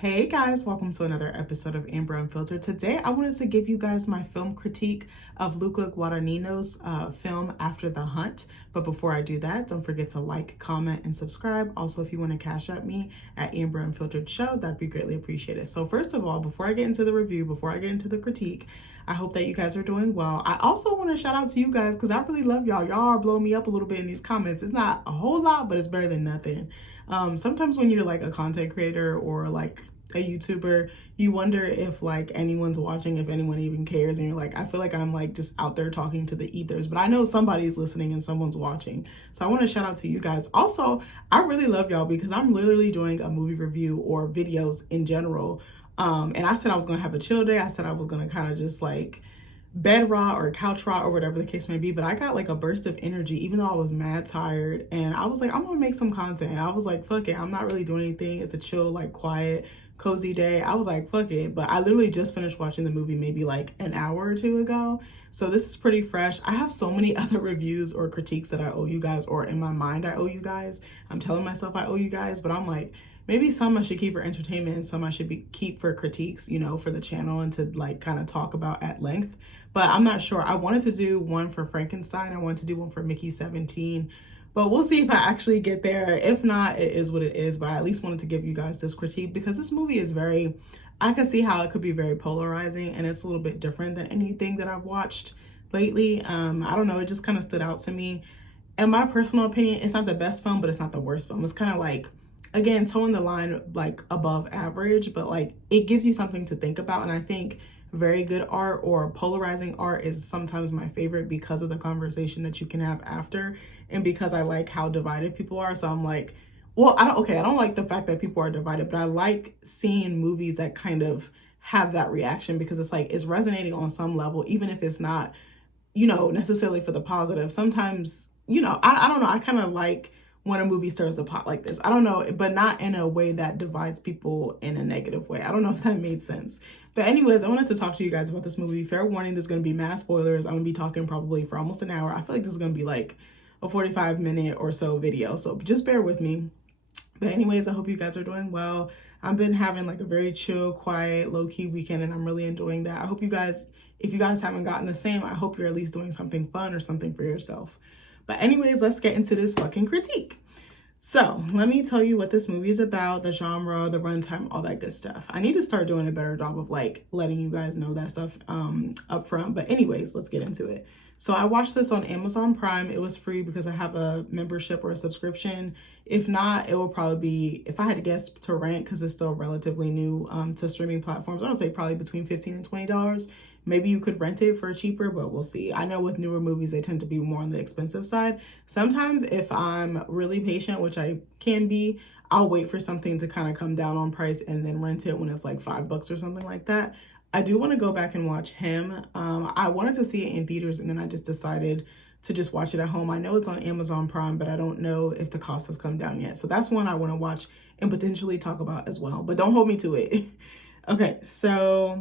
Hey guys, welcome to another episode of Amber Unfiltered. Today I wanted to give you guys my film critique of Luca Guadagnino's film After the Hunt. But before I do that, don't forget to like, comment, and subscribe. Also, if you want to cash at me at Amber Unfiltered Show, that'd be greatly appreciated. So first of all, before I get into the review, before I get into the critique, I hope that you guys are doing well. I also want to shout out to you guys because I really love y'all. Y'all are blowing me up a little bit in these comments. It's not a whole lot, but it's better than nothing. Sometimes when you're like a content creator or like a YouTuber, you wonder if like anyone's watching, if anyone even cares, and you're like, I feel like I'm like just out there talking to the ethers, but I know somebody's listening and someone's watching. So I want to shout out to you guys. Also, I really love y'all because I'm literally doing a movie review or videos in general. And I said I was gonna have a chill day. I said I was gonna kind of just like bed rot or couch rot or whatever the case may be, but I got like a burst of energy even though I was mad tired, and I was like, I'm gonna make some content. I was like, fuck it, I'm not really doing anything. It's a chill, like quiet, cozy day. I was like, fuck it. But I literally just finished watching the movie maybe like an hour or two ago, so this is pretty fresh. I have so many other reviews or critiques that I owe you guys, or in my mind I owe you guys. I'm telling myself I owe you guys, but I'm like, maybe some I should keep for entertainment and some I should keep for critiques, you know, for the channel and to like kind of talk about at length. But I'm not sure. I wanted to do one for Frankenstein. I wanted to do one for Mickey 17. But we'll see if I actually get there. If not, it is what it is. But I at least wanted to give you guys this critique because this movie is very, I can see how it could be very polarizing, and it's a little bit different than anything that I've watched lately. I don't know. It just kind of stood out to me. In my personal opinion, it's not the best film, but it's not the worst film. It's kind of like, again, towing the line like above average, but like it gives you something to think about. And I think very good art or polarizing art is sometimes my favorite because of the conversation that you can have after, and because I like how divided people are. So I'm like, well, I don't like the fact that people are divided, but I like seeing movies that kind of have that reaction because it's like it's resonating on some level, even if it's not, you know, necessarily for the positive. Sometimes, you know, I don't know, I kind of like when a movie stirs the pot like this. I don't know, but not in a way that divides people in a negative way. I don't know if that made sense. But anyways, I wanted to talk to you guys about this movie. Fair warning, there's going to be mass spoilers. I'm going to be talking probably for almost an hour. I feel like this is going to be like a 45-minute or so video. So just bear with me. But anyways, I hope you guys are doing well. I've been having like a very chill, quiet, low-key weekend, and I'm really enjoying that. I hope you guys, if you guys haven't gotten the same, I hope you're at least doing something fun or something for yourself. But anyways, let's get into this fucking critique. So let me tell you what this movie is about, the genre, the runtime, all that good stuff. I need to start doing a better job of like letting you guys know that stuff up front. But anyways, let's get into it. So I watched this on Amazon Prime. It was free because I have a membership or a subscription. If not, it will probably be, if I had to guess, to rent, because it's still relatively new to streaming platforms, I would say probably between $15 and $20. Maybe you could rent it for cheaper, but we'll see. I know with newer movies, they tend to be more on the expensive side. Sometimes if I'm really patient, which I can be, I'll wait for something to kind of come down on price and then rent it when it's like $5 or something like that. I do want to go back and watch Him. I wanted to see it in theaters, and then I just decided to just watch it at home. I know it's on Amazon Prime, but I don't know if the cost has come down yet. So that's one I want to watch and potentially talk about as well, but don't hold me to it. Okay, so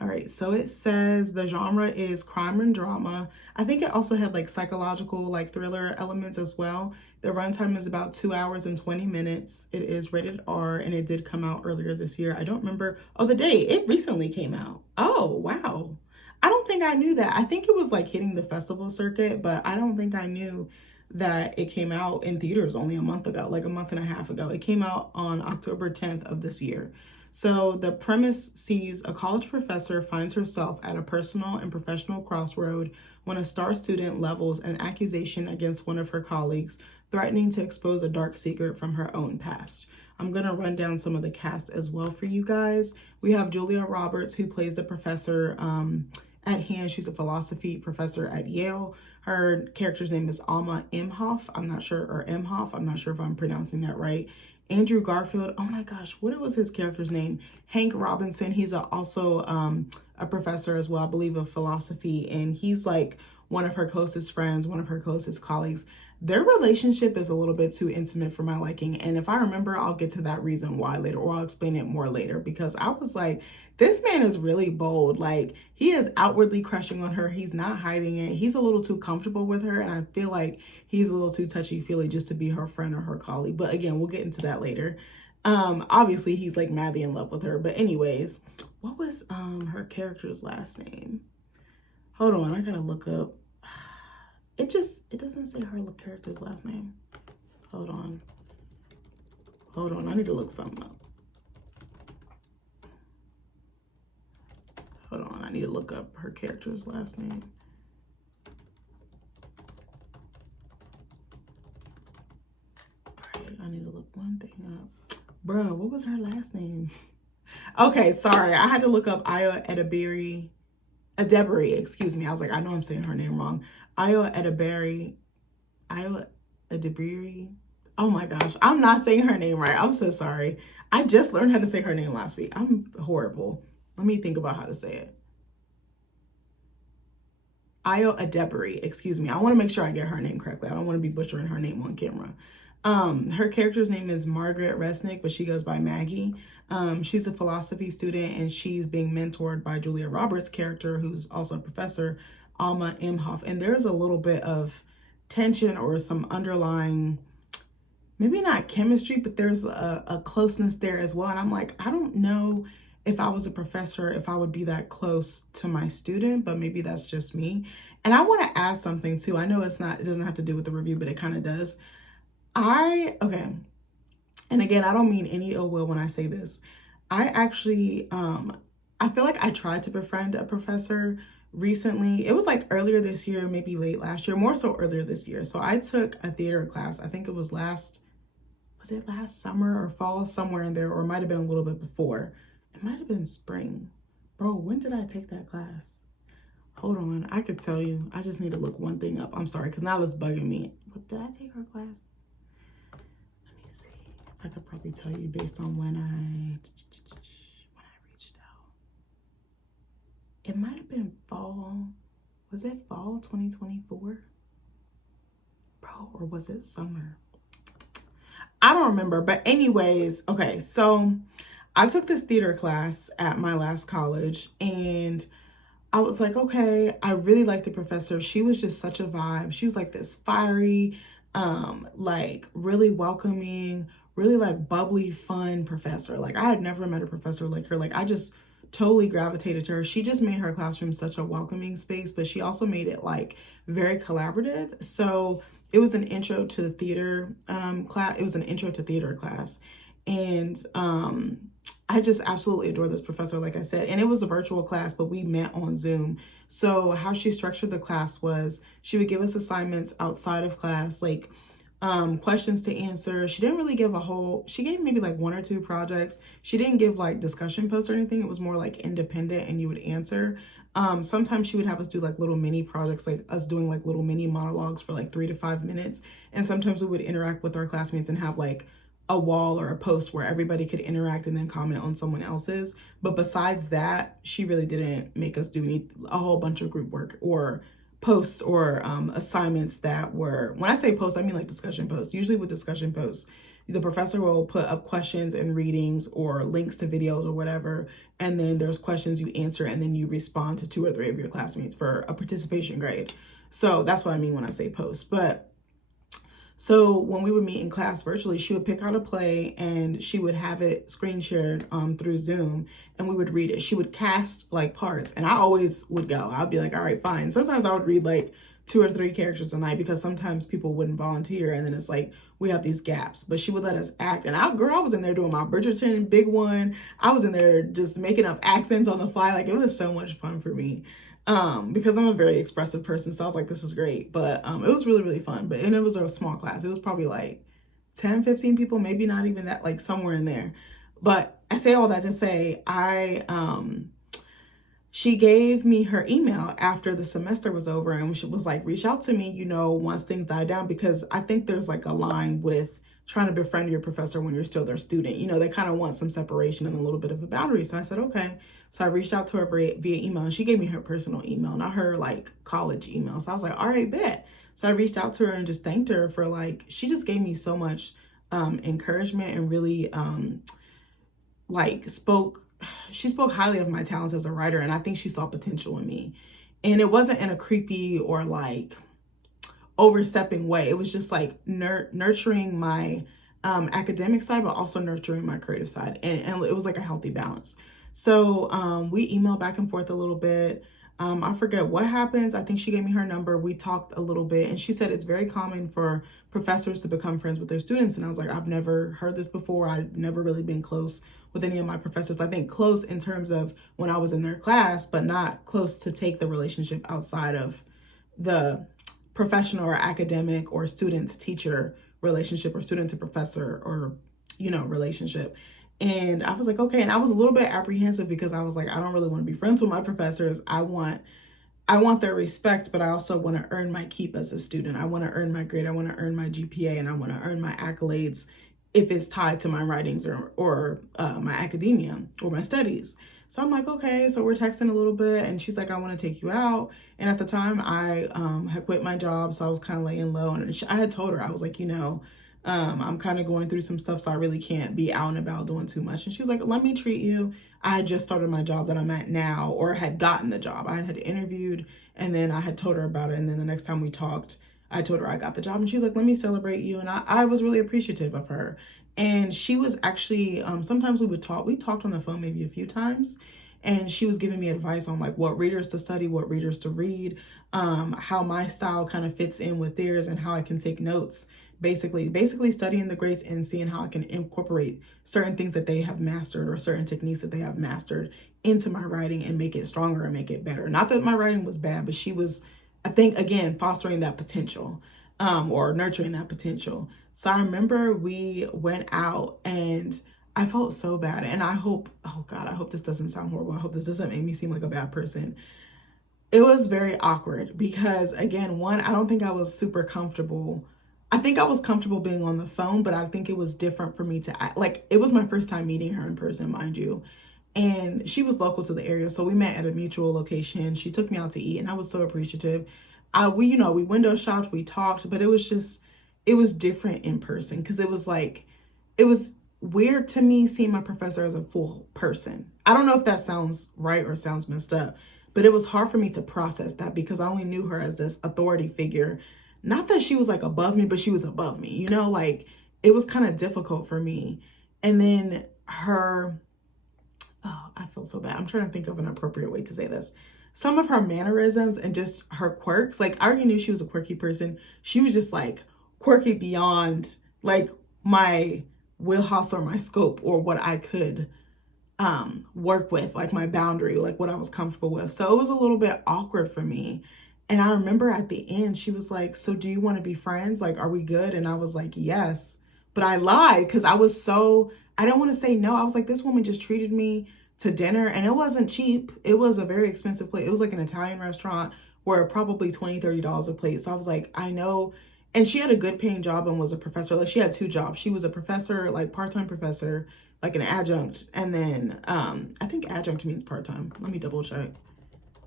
all right, so it says the genre is crime and drama. I think it also had like psychological, like thriller elements as well. The runtime is about 2 hours and 20 minutes. It is rated R, and it did come out earlier this year. I don't remember. Oh, the date. It recently came out. Oh, wow. I don't think I knew that. I think it was like hitting the festival circuit, but I don't think I knew that it came out in theaters only a month ago, like a month and a half ago. It came out on October 10th of this year. So the premise sees a college professor finds herself at a personal and professional crossroad when a star student levels an accusation against one of her colleagues, threatening to expose a dark secret from her own past. I'm going to run down some of the cast as well for you guys. We have Julia Roberts, who plays the professor at hand. She's a philosophy professor at Yale. Her character's name is Alma Imhoff. I'm not sure, or Imhoff. I'm not sure if I'm pronouncing that right. Andrew Garfield, oh my gosh, what was his character's name? Hank Robinson, he's also a professor as well, I believe, of philosophy, and he's like one of her closest friends, one of her closest colleagues. Their relationship is a little bit too intimate for my liking, and if I remember, I'll get to that reason why later, or I'll explain it more later, because I was like, this man is really bold. Like, he is outwardly crushing on her. He's not hiding it. He's a little too comfortable with her, and I feel like he's a little too touchy-feely just to be her friend or her colleague. But again, we'll get into that later. Obviously he's like madly in love with her. But anyways, what was her character's last name? Hold on, I gotta look up. It doesn't say her character's last name. Hold on. Hold on, I need to look something up. Hold on, I need to look up her character's last name. Alright, I need to look one thing up. Bruh, what was her last name? Okay, sorry, I had to look up Ayo Edebiri, excuse me. I was like, I know I'm saying her name wrong. Ayo Edebiri. Oh my gosh, I'm not saying her name right. I'm so sorry. I just learned how to say her name last week. I'm horrible. Let me think about how to say it. Ayo Edebiri, excuse me. I want to make sure I get her name correctly. I don't want to be butchering her name on camera. Her character's name is Margaret Resnick, but she goes by Maggie. She's a philosophy student, and she's being mentored by Julia Roberts' character, who's also a professor, Alma Imhoff. And there's a little bit of tension or some underlying, maybe not chemistry, but there's a closeness there as well. And I'm like, I don't know if I was a professor, if I would be that close to my student, but maybe that's just me. And I want to add something too. I know it doesn't have to do with the review, but it kind of does. Okay. And again, I don't mean any ill will when I say this. I actually, I feel like I tried to befriend a professor recently. It was like earlier this year, maybe late last year, more so earlier this year. So I took a theater class. I think it was last summer or fall, somewhere in there, or it might have been a little bit before. It might have been spring. Bro, when did I take that class? Hold on, I could tell you. I just need to look one thing up. I'm sorry, because now it's bugging me. Did I take her class? Let me see. I could probably tell you based on when I reached out. It might have been fall. Was it fall 2024? Bro, or was it summer? I don't remember, but anyways, okay, so I took this theater class at my last college, and I was like, okay, I really liked the professor. She was just such a vibe. She was like this fiery, like really welcoming, really like bubbly, fun professor. Like I had never met a professor like her. Like I just totally gravitated to her. She just made her classroom such a welcoming space, but she also made it like very collaborative. So it was an intro to the theater class. It was an intro to theater class. And I just absolutely adore this professor, like I said. And it was a virtual class, but we met on Zoom. So how she structured the class was she would give us assignments outside of class, like questions to answer. She didn't really give she gave maybe like one or two projects. She didn't give like discussion posts or anything. It was more like independent and you would answer. Sometimes she would have us do like little mini projects, like us doing like little mini monologues for like 3 to 5 minutes. And sometimes we would interact with our classmates and have like a wall or a post where everybody could interact and then comment on someone else's. But besides that, she really didn't make us do a whole bunch of group work or posts or assignments that were, when I say posts, I mean like discussion posts. Usually with discussion posts, the professor will put up questions and readings or links to videos or whatever. And then there's questions you answer and then you respond to 2 or 3 of your classmates for a participation grade. So that's what I mean when I say posts. So when we would meet in class virtually, she would pick out a play and she would have it screen shared through Zoom and we would read it. She would cast like parts and I always would go. I'd be like, all right, fine. Sometimes I would read like 2 or 3 characters a night because sometimes people wouldn't volunteer and then it's like we have these gaps. But she would let us act. And I was in there doing my Bridgerton big one. I was in there just making up accents on the fly. Like it was so much fun for me. Because I'm a very expressive person, so I was like, this is great. But it was really, really fun. And it was a small class. It was probably like 10, 15 people, maybe not even that, like somewhere in there. But I say all that to say, she gave me her email after the semester was over and she was like, reach out to me, once things die down, because I think there's like a line with trying to befriend your professor when you're still their student. They kind of want some separation and a little bit of a boundary. So I said, okay. So I reached out to her via email and she gave me her personal email, not her like college email. So I was like, all right, bet. So I reached out to her and just thanked her for she just gave me so much encouragement and really she spoke highly of my talents as a writer. And I think she saw potential in me. And it wasn't in a creepy or like overstepping way. It was just like nurturing my academic side, but also nurturing my creative side. And it was like a healthy balance. So we emailed back and forth a little bit. I forget what happens. I think she gave me her number. We talked a little bit, and she said it's very common for professors to become friends with their students. And I was like, I've never heard this before. I've never really been close with any of my professors. I think close in terms of when I was in their class, but not close to take the relationship outside of the professional or academic or student to teacher relationship or student to professor or, relationship. And I was like, okay. And I was a little bit apprehensive because I was like, I don't really want to be friends with my professors. I want their respect, but I also want to earn my keep as a student. I want to earn my grade. I want to earn my GPA, and I want to earn my accolades if it's tied to my writings or my academia or my studies. So I'm like, okay. So we're texting a little bit, and she's like, I want to take you out. And at the time, I had quit my job, so I was kind of laying low. And I had told her, I was like, I'm kind of going through some stuff, so I really can't be out and about doing too much. And she was like, let me treat you. I had just started my job that I'm at now, or had gotten the job. I had interviewed, and then I had told her about it. And then the next time we talked, I told her I got the job, and she's like, let me celebrate you. And I was really appreciative of her. And she was actually, sometimes we talked on the phone maybe a few times, and she was giving me advice on like what readers to study, what readers to read, how my style kind of fits in with theirs, and how I can take notes, basically studying the greats and seeing how I can incorporate certain things that they have mastered or certain techniques that they have mastered into my writing and make it stronger and make it better. Not that my writing was bad, but she was, I think, again, fostering that potential, or nurturing that potential. So I remember we went out, and I felt so bad. And I hope, oh God, I hope this doesn't sound horrible. I hope this doesn't make me seem like a bad person. It was very awkward because, again, one, I don't think I was super comfortable. I think I was comfortable being on the phone, but I think it was different for me to act. Like, it was my first time meeting her in person, mind you. And she was local to the area, so we met at a mutual location. She took me out to eat, and I was so appreciative. We window shopped, we talked, but it was different in person because it was weird to me seeing my professor as a full person. I don't know if that sounds right or sounds messed up, but it was hard for me to process that because I only knew her as this authority figure. Not that she was like above me, but she was above me, like it was kind of difficult for me. And then I feel so bad. I'm trying to think of an appropriate way to say this. Some of her mannerisms and just her quirks, like I already knew she was a quirky person. She was just like quirky beyond like my wheelhouse or my scope or what I could work with, like my boundary, like what I was comfortable with. So it was a little bit awkward for me. And I remember at the end, she was like, so do you want to be friends? Like, are we good? And I was like, yes. But I lied because I didn't want to say no. I was like, this woman just treated me to dinner, and it wasn't cheap. It was a very expensive plate. It was like an Italian restaurant where probably $20, $30 a plate. So I was like, I know. And she had a good paying job and was a professor. Like, she had two jobs. She was a professor, like part-time professor, like an adjunct. And then I think adjunct means part-time. Let me double check.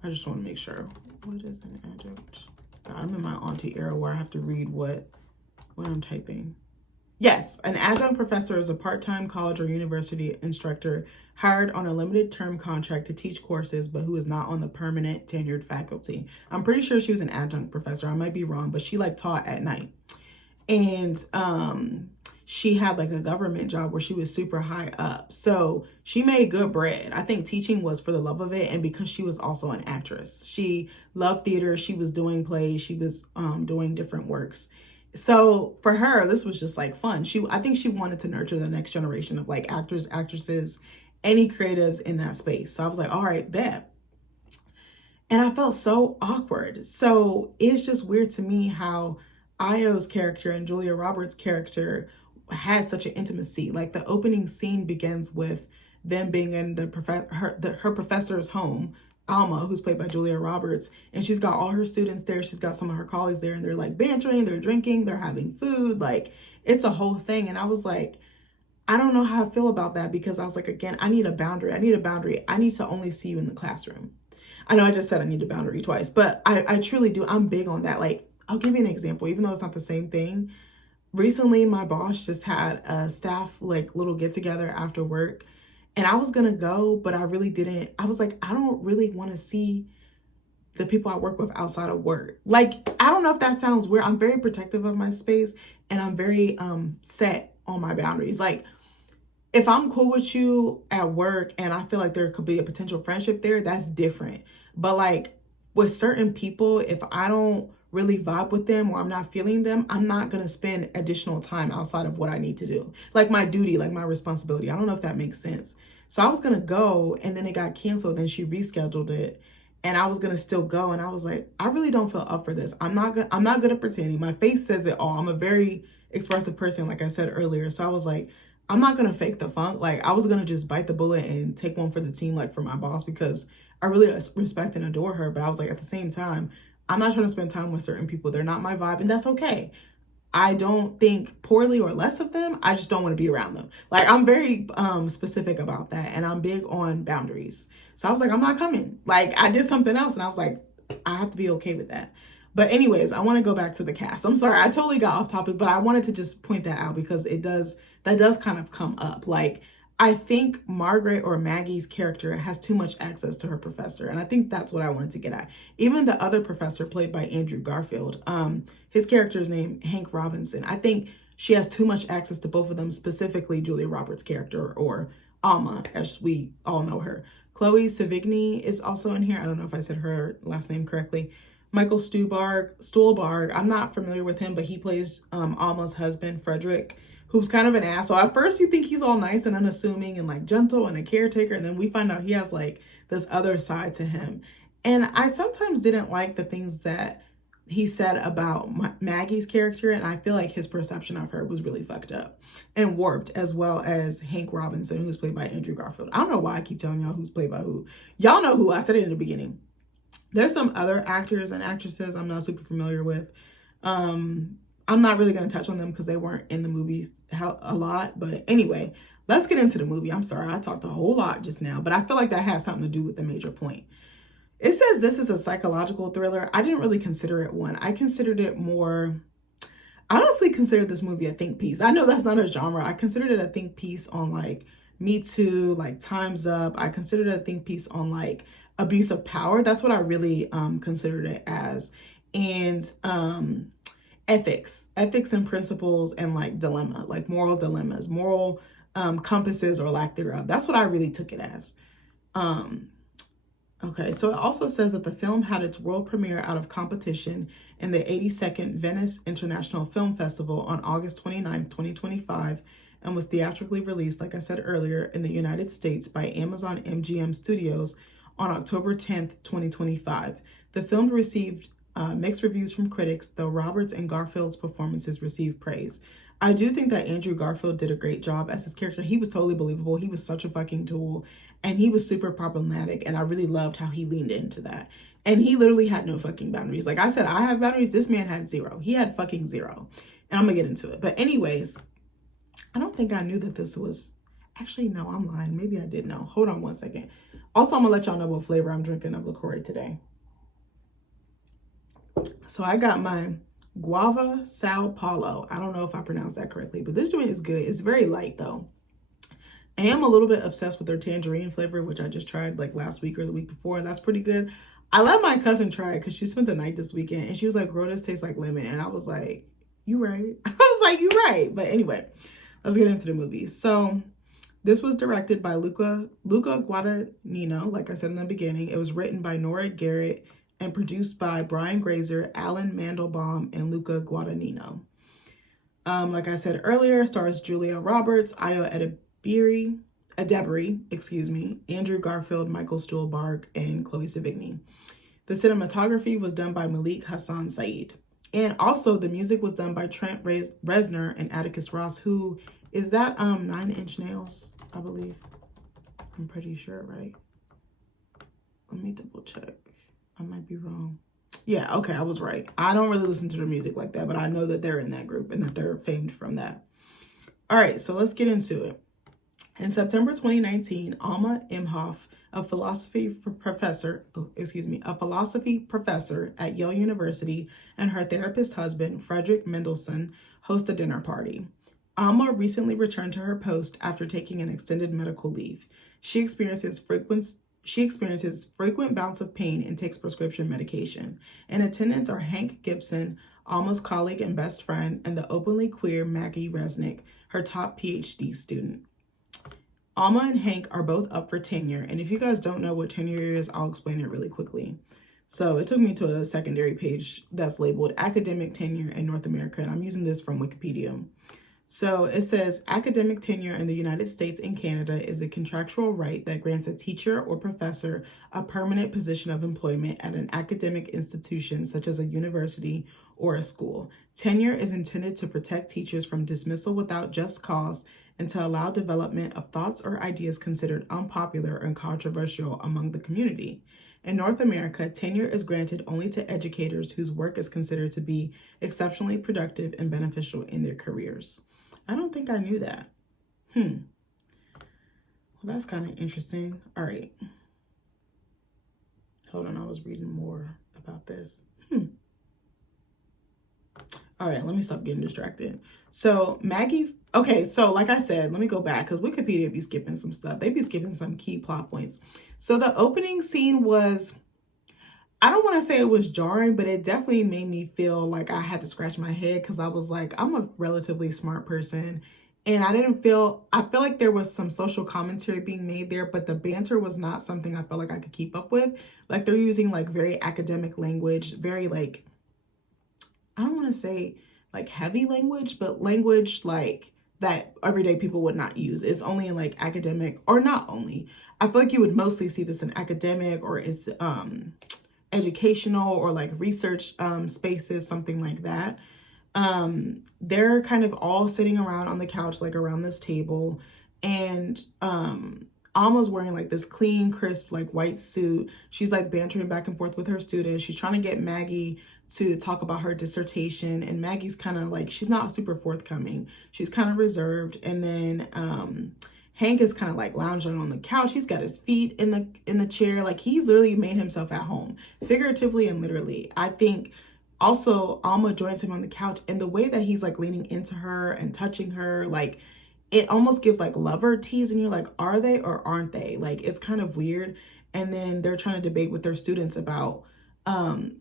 I just want to make sure. What is an adjunct? God, I'm in my auntie era where I have to read what I'm typing. Yes, an adjunct professor is a part-time college or university instructor hired on a limited term contract to teach courses, but who is not on the permanent tenured faculty. I'm pretty sure she was an adjunct professor. I might be wrong, but she like taught at night. And she had like a government job where she was super high up. So she made good bread. I think teaching was for the love of it. And because she was also an actress, she loved theater. She was doing plays. She was doing different works. So for her, this was just like fun. I think she wanted to nurture the next generation of like actors, actresses, any creatives in that space. So I was like, all right, bet. And I felt so awkward. So it's just weird to me how Io's character and Julia Roberts' character had such an intimacy. Like the opening scene begins with them being in her professor's home, Alma, who's played by Julia Roberts, and she's got all her students there. She's got some of her colleagues there, and they're like bantering, they're drinking, they're having food. Like it's a whole thing. And I was like, I don't know how I feel about that because I was like, again, I need a boundary. I need to only see you in the classroom. I know I just said I need a boundary twice, but I truly do. I'm big on that. Like, I'll give you an example, even though it's not the same thing. Recently, my boss just had a staff like little get together after work, and I was gonna go, but I really didn't. I was like, I don't really want to see the people I work with outside of work. Like, I don't know if that sounds weird. I'm very protective of my space, and I'm very set on my boundaries. Like, if I'm cool with you at work and I feel like there could be a potential friendship there, that's different. But like with certain people, if I don't really vibe with them or I'm not feeling them, I'm not going to spend additional time outside of what I need to do. Like my duty, like my responsibility. I don't know if that makes sense. So I was going to go and then it got canceled. Then she rescheduled it and I was going to still go. And I was like, I really don't feel up for this. I'm not good at pretending. My face says it all. I'm a very expressive person, like I said earlier. So I was like, I'm not going to fake the funk. Like I was going to just bite the bullet and take one for the team, like for my boss, because I really respect and adore her. But I was like, at the same time, I'm not trying to spend time with certain people. They're not my vibe, and that's okay. I don't think poorly or less of them. I just don't want to be around them. Like I'm very specific about that, and I'm big on boundaries. So I was like, I'm not coming. Like I did something else, and I was like, I have to be okay with that. But anyways, I want to go back to the cast. I'm sorry, I totally got off topic, but I wanted to just point that out because that does kind of come up. Like I think Margaret or Maggie's character has too much access to her professor. And I think that's what I wanted to get at. Even the other professor played by Andrew Garfield, his character is named Hank Robinson. I think she has too much access to both of them, specifically Julia Roberts' character, or Alma, as we all know her. Chloe Sevigny is also in here. I don't know if I said her last name correctly. Michael Stuhlbarg, I'm not familiar with him, but he plays Alma's husband, Frederick, who's kind of an asshole. At first you think he's all nice and unassuming and like gentle and a caretaker, and then we find out he has like this other side to him. And I sometimes didn't like the things that he said about Maggie's character, and I feel like his perception of her was really fucked up and warped, as well as Hank Robinson, who's played by Andrew Garfield. I don't know why I keep telling y'all who's played by who. Y'all know who. I said it in the beginning. There's some other actors and actresses I'm not super familiar with. I'm not really going to touch on them because they weren't in the movie a lot. But anyway, let's get into the movie. I'm sorry, I talked a whole lot just now, but I feel like that has something to do with the major point. It says this is a psychological thriller. I didn't really consider it one. I considered it more... I honestly considered this movie a think piece. I know that's not a genre. I considered it a think piece on like Me Too, like Time's Up. I considered it a think piece on like abuse of power. That's what I really considered it as. And ethics and principles and like dilemma, like moral dilemmas, moral compasses or lack thereof. That's what I really took it as. Okay, so it also says that the film had its world premiere out of competition in the 82nd Venice International Film Festival on August 29th, 2025, and was theatrically released, like I said earlier, in the United States by Amazon MGM Studios on October 10th, 2025. The film received mixed reviews from critics, though Roberts and Garfield's performances received praise. I do think that Andrew Garfield did a great job as his character. He was totally believable. He was such a fucking tool, and he was super problematic, and I really loved how he leaned into that. And he literally had no fucking boundaries. Like I said, I have boundaries. This man had zero. He had fucking zero. And I'm gonna get into it. But anyways, I don't think I knew that this was... Actually, no, I'm lying. Maybe I did know. Hold on one second. Also, I'm gonna let y'all know what flavor I'm drinking of LaCroix today. So I got my Guava Sao Paulo. I don't know if I pronounced that correctly, but this joint is good. It's very light though. I am a little bit obsessed with their tangerine flavor, which I just tried like last week or the week before, and that's pretty good. I let my cousin try it because she spent the night this weekend, and she was like, girl, this tastes like lemon. And I was like, you right. I was like, you right. But anyway, let's get into the movie. So this was directed by Luca Guadagnino, like I said in the beginning. It was written by Nora Garrett and produced by Brian Grazer, Alan Mandelbaum, and Luca Guadagnino. Like I said earlier, stars Julia Roberts, Ayo Edebiri, Andrew Garfield, Michael Stuhlbarg, and Chloe Sevigny. The cinematography was done by Malik Hassan Saeed. And also the music was done by Trent Reznor and Atticus Ross, who is that 9 Inch Nails, I believe. I'm pretty sure, right? Let me double check. I might be wrong. Yeah, okay, I was right. I don't really listen to their music like that, but I know that they're in that group and that they're famed from that. All right, so let's get into it. In September 2019, Alma Imhoff, a philosophy professor at Yale University, and her therapist husband, Frederick Mendelsohn, host a dinner party. Alma recently returned to her post after taking an extended medical leave. She experiences frequent bouts of pain and takes prescription medication. In attendance are Hank Gibson, Alma's colleague and best friend, and the openly queer Maggie Resnick, her top PhD student. Alma and Hank are both up for tenure. And if you guys don't know what tenure is, I'll explain it really quickly. So it took me to a secondary page that's labeled academic tenure in North America. And I'm using this from Wikipedia. So it says academic tenure in the United States and Canada is a contractual right that grants a teacher or professor a permanent position of employment at an academic institution such as a university or a school. Tenure is intended to protect teachers from dismissal without just cause and to allow development of thoughts or ideas considered unpopular and controversial among the community. In North America, tenure is granted only to educators whose work is considered to be exceptionally productive and beneficial in their careers. I don't think I knew that. Well, that's kind of interesting. All right. Hold on, I was reading more about this. All right, let me stop getting distracted. So Maggie, okay, so like I said, let me go back because Wikipedia be skipping some stuff. They be skipping some key plot points. So the opening scene was, I don't want to say it was jarring, but it definitely made me feel like I had to scratch my head because I was like, I'm a relatively smart person. And I feel like there was some social commentary being made there, but the banter was not something I felt like I could keep up with. Like they're using like very academic language, very like, I don't want to say like heavy language, but language like that everyday people would not use. It's only in like academic, or not only. I feel like you would mostly see this in academic or it's educational or like research spaces, something like that. They're kind of all sitting around on the couch, like around this table, and Alma's wearing like this clean, crisp, like white suit. She's like bantering back and forth with her students. She's trying to get Maggie to talk about her dissertation, and Maggie's kind of like, she's not super forthcoming. She's kind of reserved. And then Hank is kind of like lounging on the couch. He's got his feet in the chair. Like he's literally made himself at home, figuratively and literally. I think also Alma joins him on the couch, and the way that he's like leaning into her and touching her, like it almost gives like lover tease, and you're like, are they or aren't they? Like it's kind of weird. And then they're trying to debate with their students about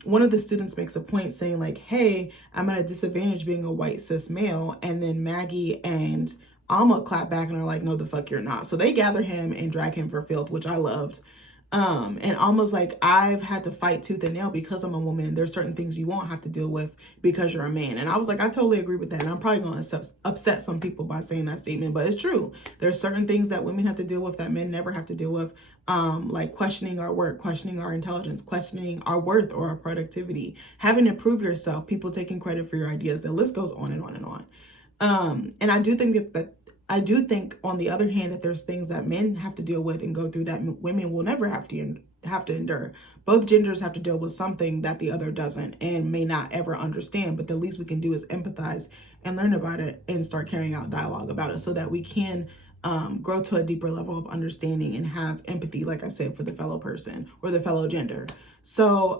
one of the students makes a point saying like, hey, I'm at a disadvantage being a white cis male. And then Maggie and Alma clap back and are like, no, the fuck you're not. So they gather him and drag him for filth, which I loved. And Alma's like, I've had to fight tooth and nail because I'm a woman, and there's certain things you won't have to deal with because you're a man. And I was like, I totally agree with that. And I'm probably going to upset some people by saying that statement, but it's true. There's certain things that women have to deal with that men never have to deal with. Like questioning our work, questioning our intelligence, questioning our worth or our productivity, having to prove yourself, people taking credit for your ideas. The list goes on and on and on. And I do think I do think on the other hand that there's things that men have to deal with and go through that women will never have to endure. Both genders have to deal with something that the other doesn't and may not ever understand, but the least we can do is empathize and learn about it and start carrying out dialogue about it so that we can grow to a deeper level of understanding and have empathy, like I said, for the fellow person or the fellow gender. So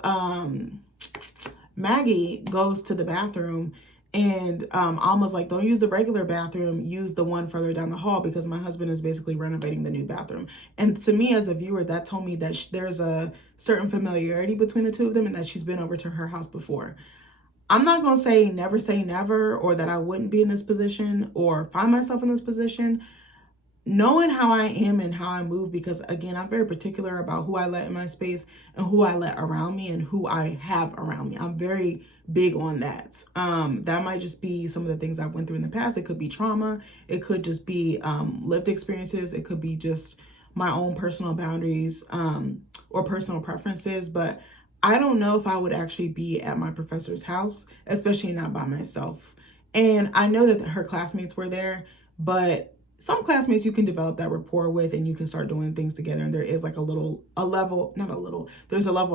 Maggie goes to the bathroom, and Alma's like, don't use the regular bathroom, use the one further down the hall because my husband is basically renovating the new bathroom. And to me as a viewer, that told me that there's a certain familiarity between the two of them and that she's been over to her house before. I'm not going to say never, or that I wouldn't be in this position or find myself in this position. Knowing how I am and how I move, because again, I'm very particular about who I let in my space and who I let around me and who I have around me. I'm very big on that. That might just be some of the things I've went through in the past. It could be trauma. It could just be lived experiences. It could be just my own personal boundaries or personal preferences. But I don't know if I would actually be at my professor's house, especially not by myself. And I know that her classmates were there, but some classmates you can develop that rapport with and you can start doing things together. And there is like there's a level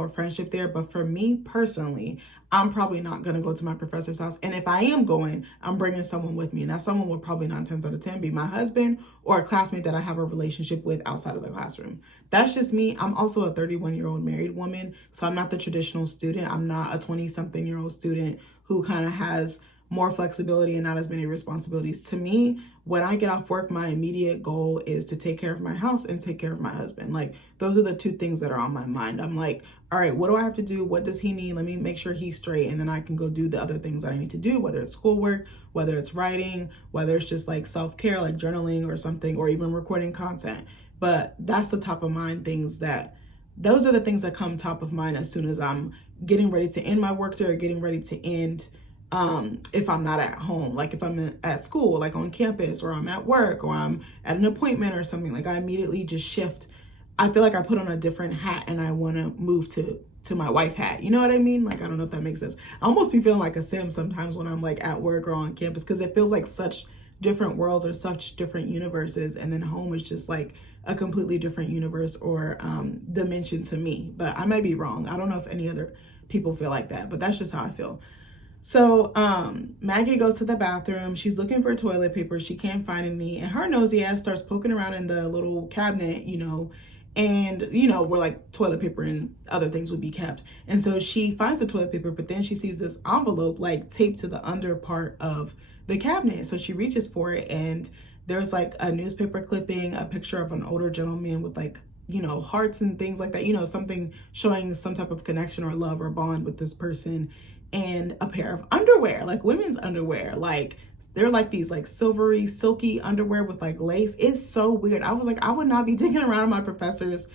of friendship there. But for me personally, I'm probably not going to go to my professor's house. And if I am going, I'm bringing someone with me. And that someone would probably 9 times out of 10 be my husband or a classmate that I have a relationship with outside of the classroom. That's just me. I'm also a 31-year-old married woman. So I'm not the traditional student. I'm not a 20-something-year-old student who kind of has more flexibility and not as many responsibilities. To me, when I get off work, my immediate goal is to take care of my house and take care of my husband. Like, those are the two things that are on my mind. I'm like, all right, what do I have to do? What does he need? Let me make sure he's straight. And then I can go do the other things that I need to do, whether it's schoolwork, whether it's writing, whether it's just like self-care, like journaling or something, or even recording content. But that's the top of mind things those are the things that come top of mind as soon as I'm getting ready to end my work day or getting ready to end if I'm not at home, like if I'm at school, like on campus, or I'm at work, or I'm at an appointment or something. Like, I immediately just shift. I feel like I put on a different hat and I want to move to my wife hat. You know what I mean? Like, I don't know if that makes sense. I almost be feeling like a sim sometimes when I'm like at work or on campus, because it feels like such different worlds or such different universes, and then home is just like a completely different universe or dimension to me. But I might be wrong. I don't know if any other people feel like that, but that's just how I feel. So Maggie goes to the bathroom. She's looking for toilet paper. She can't find any, and her nosy ass starts poking around in the little cabinet, and where like toilet paper and other things would be kept. And so she finds the toilet paper, but then she sees this envelope like taped to the under part of the cabinet. So she reaches for it, and there's like a newspaper clipping, a picture of an older gentleman with like, hearts and things like that, something showing some type of connection or love or bond with this person, and a pair of underwear, like women's underwear. Like, they're like these like silvery, silky underwear with like lace. It's so weird. I was like, I would not be digging around in my professor's.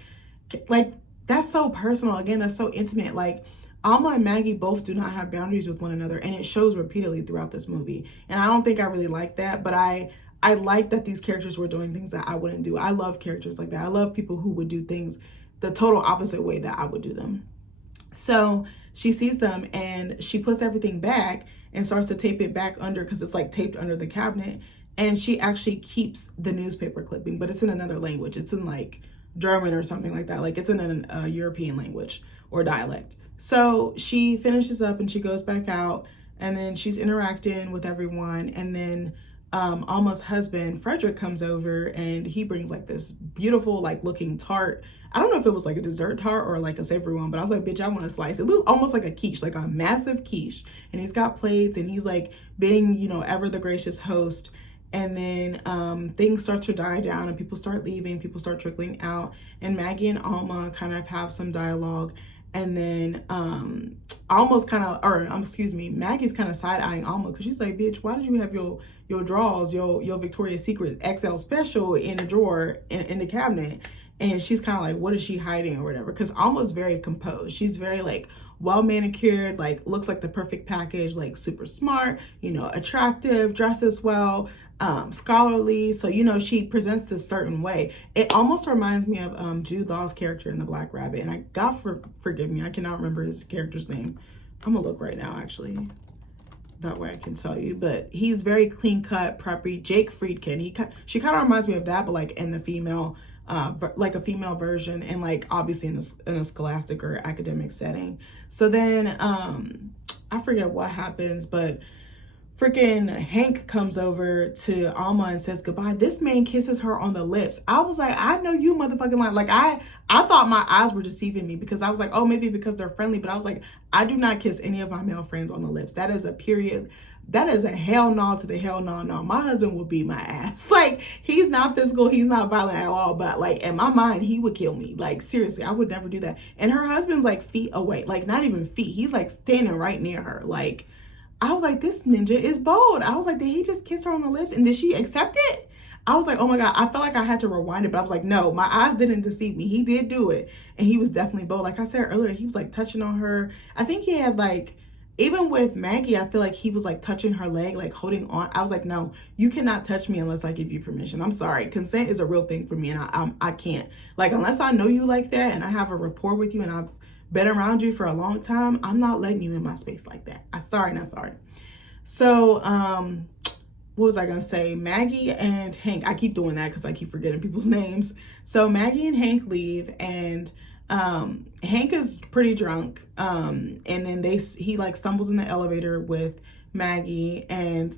Like, that's so personal. Again, that's so intimate. Like, Alma and Maggie both do not have boundaries with one another, and it shows repeatedly throughout this movie. And I don't think I really like that, but I like that these characters were doing things that I wouldn't do. I love characters like that. I love people who would do things the total opposite way that I would do them. So she sees them and she puts everything back and starts to tape it back under, because it's like taped under the cabinet. And she actually keeps the newspaper clipping, but it's in another language. It's in like German or something like that. Like, it's in a European language or dialect. So she finishes up and she goes back out, and then she's interacting with everyone. And then Alma's husband, Frederick, comes over, and he brings like this beautiful like looking tart. I don't know if it was like a dessert tart or like a savory one, but I was like, bitch, I want a slice. It was almost like a quiche, like a massive quiche. And he's got plates, and he's like being, ever the gracious host. And then things start to die down, and people start leaving, people start trickling out. And Maggie and Alma kind of have some dialogue. And then Maggie's kind of side-eyeing Alma, because she's like, bitch, why did you have your drawers, your Victoria's Secret XL special in the drawer in the cabinet? And she's kind of like, what is she hiding or whatever? Because Alma's very composed. She's very like well manicured, like looks like the perfect package, like super smart, attractive, dresses well, scholarly. So, she presents this certain way. It almost reminds me of Jude Law's character in The Black Rabbit. And forgive me, I cannot remember his character's name. I'm gonna look right now, actually. That way I can tell you. But he's very clean cut, preppy. Jake Friedkin. She kind of reminds me of that, but like in the female, like a female version, and like obviously in a scholastic or academic setting. So then I forget what happens, but freaking Hank comes over to Alma and says goodbye. This man kisses her on the lips. I was like, I know you motherfucking lying. Like, I thought my eyes were deceiving me, because I was like, oh, maybe because they're friendly. But I was like, I do not kiss any of my male friends on the lips. That is a period. That is a hell no to the hell no. My husband will beat my ass. Like, he's not physical. He's not violent at all. But like, in my mind, he would kill me. Like, seriously, I would never do that. And her husband's like feet away. Like, not even feet. He's like standing right near her. Like, I was like, this ninja is bold. I was like, did he just kiss her on the lips? And did she accept it? I was like, oh my God. I felt like I had to rewind it, but I was like, no, my eyes didn't deceive me. He did do it. And he was definitely bold. Like I said earlier, he was like touching on her. I think he had like, even with Maggie, I feel like he was like touching her leg, like holding on. I was like, no, you cannot touch me unless I give you permission. I'm sorry. Consent is a real thing for me. And I can't, like, unless I know you like that and I have a rapport with you and I've been around you for a long time, I'm not letting you in my space like that. Not sorry. So, what was I gonna say? Maggie and Hank, I keep doing that because I keep forgetting people's names. So Maggie and Hank leave, and Hank is pretty drunk. And then he like stumbles in the elevator with Maggie, and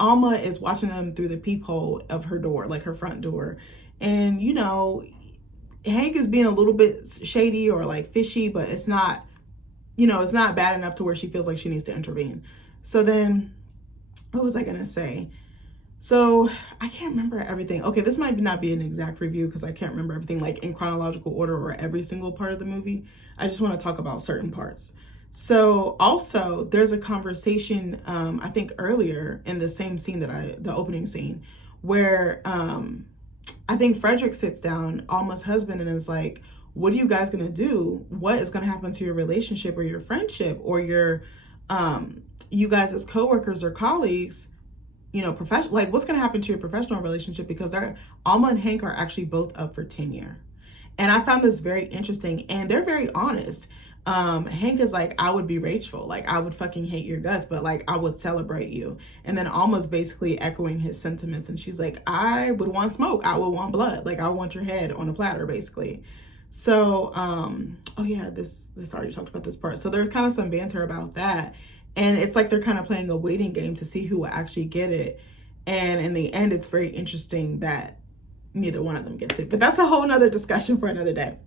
Alma is watching them through the peephole of her door, like her front door. And Hank is being a little bit shady or like fishy, but it's not, it's not bad enough to where she feels like she needs to intervene. So then, what was I gonna say? So I can't remember everything. Okay, this might not be an exact review because I can't remember everything like in chronological order or every single part of the movie. I just want to talk about certain parts. So also there's a conversation, I think earlier in the same scene the opening scene, where I think Frederick sits down, Alma's husband, and is like, what are you guys gonna do? What is gonna happen to your relationship or your friendship or your you guys as coworkers or colleagues, you know, like what's going to happen to your professional relationship, because Alma and Hank are actually both up for tenure. And I found this very interesting, and they're very honest. Hank is like, I would be rageful, like I would fucking hate your guts, but like I would celebrate you. And then Alma's basically echoing his sentiments, and she's like, I would want smoke, I would want blood, like I want your head on a platter, basically. So oh yeah, this already talked about this part. So there's kind of some banter about that. And it's like they're kind of playing a waiting game to see who will actually get it. And in the end, it's very interesting that neither one of them gets it. But that's a whole nother discussion for another day.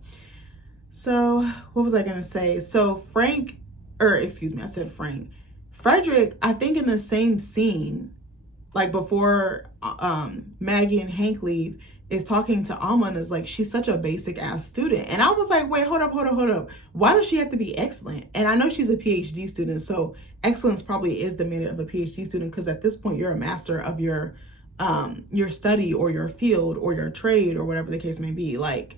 So what was I going to say? So Frank, or excuse me, I said Frank. Frederick, I think in the same scene, like before Maggie and Hank leave, is talking to Alma and is like, she's such a basic ass student. And I was like, wait, hold up. Why does she have to be excellent? And I know she's a PhD student, so excellence probably is demanded of a PhD student, because at this point you're a master of your study or your field or your trade or whatever the case may be, like,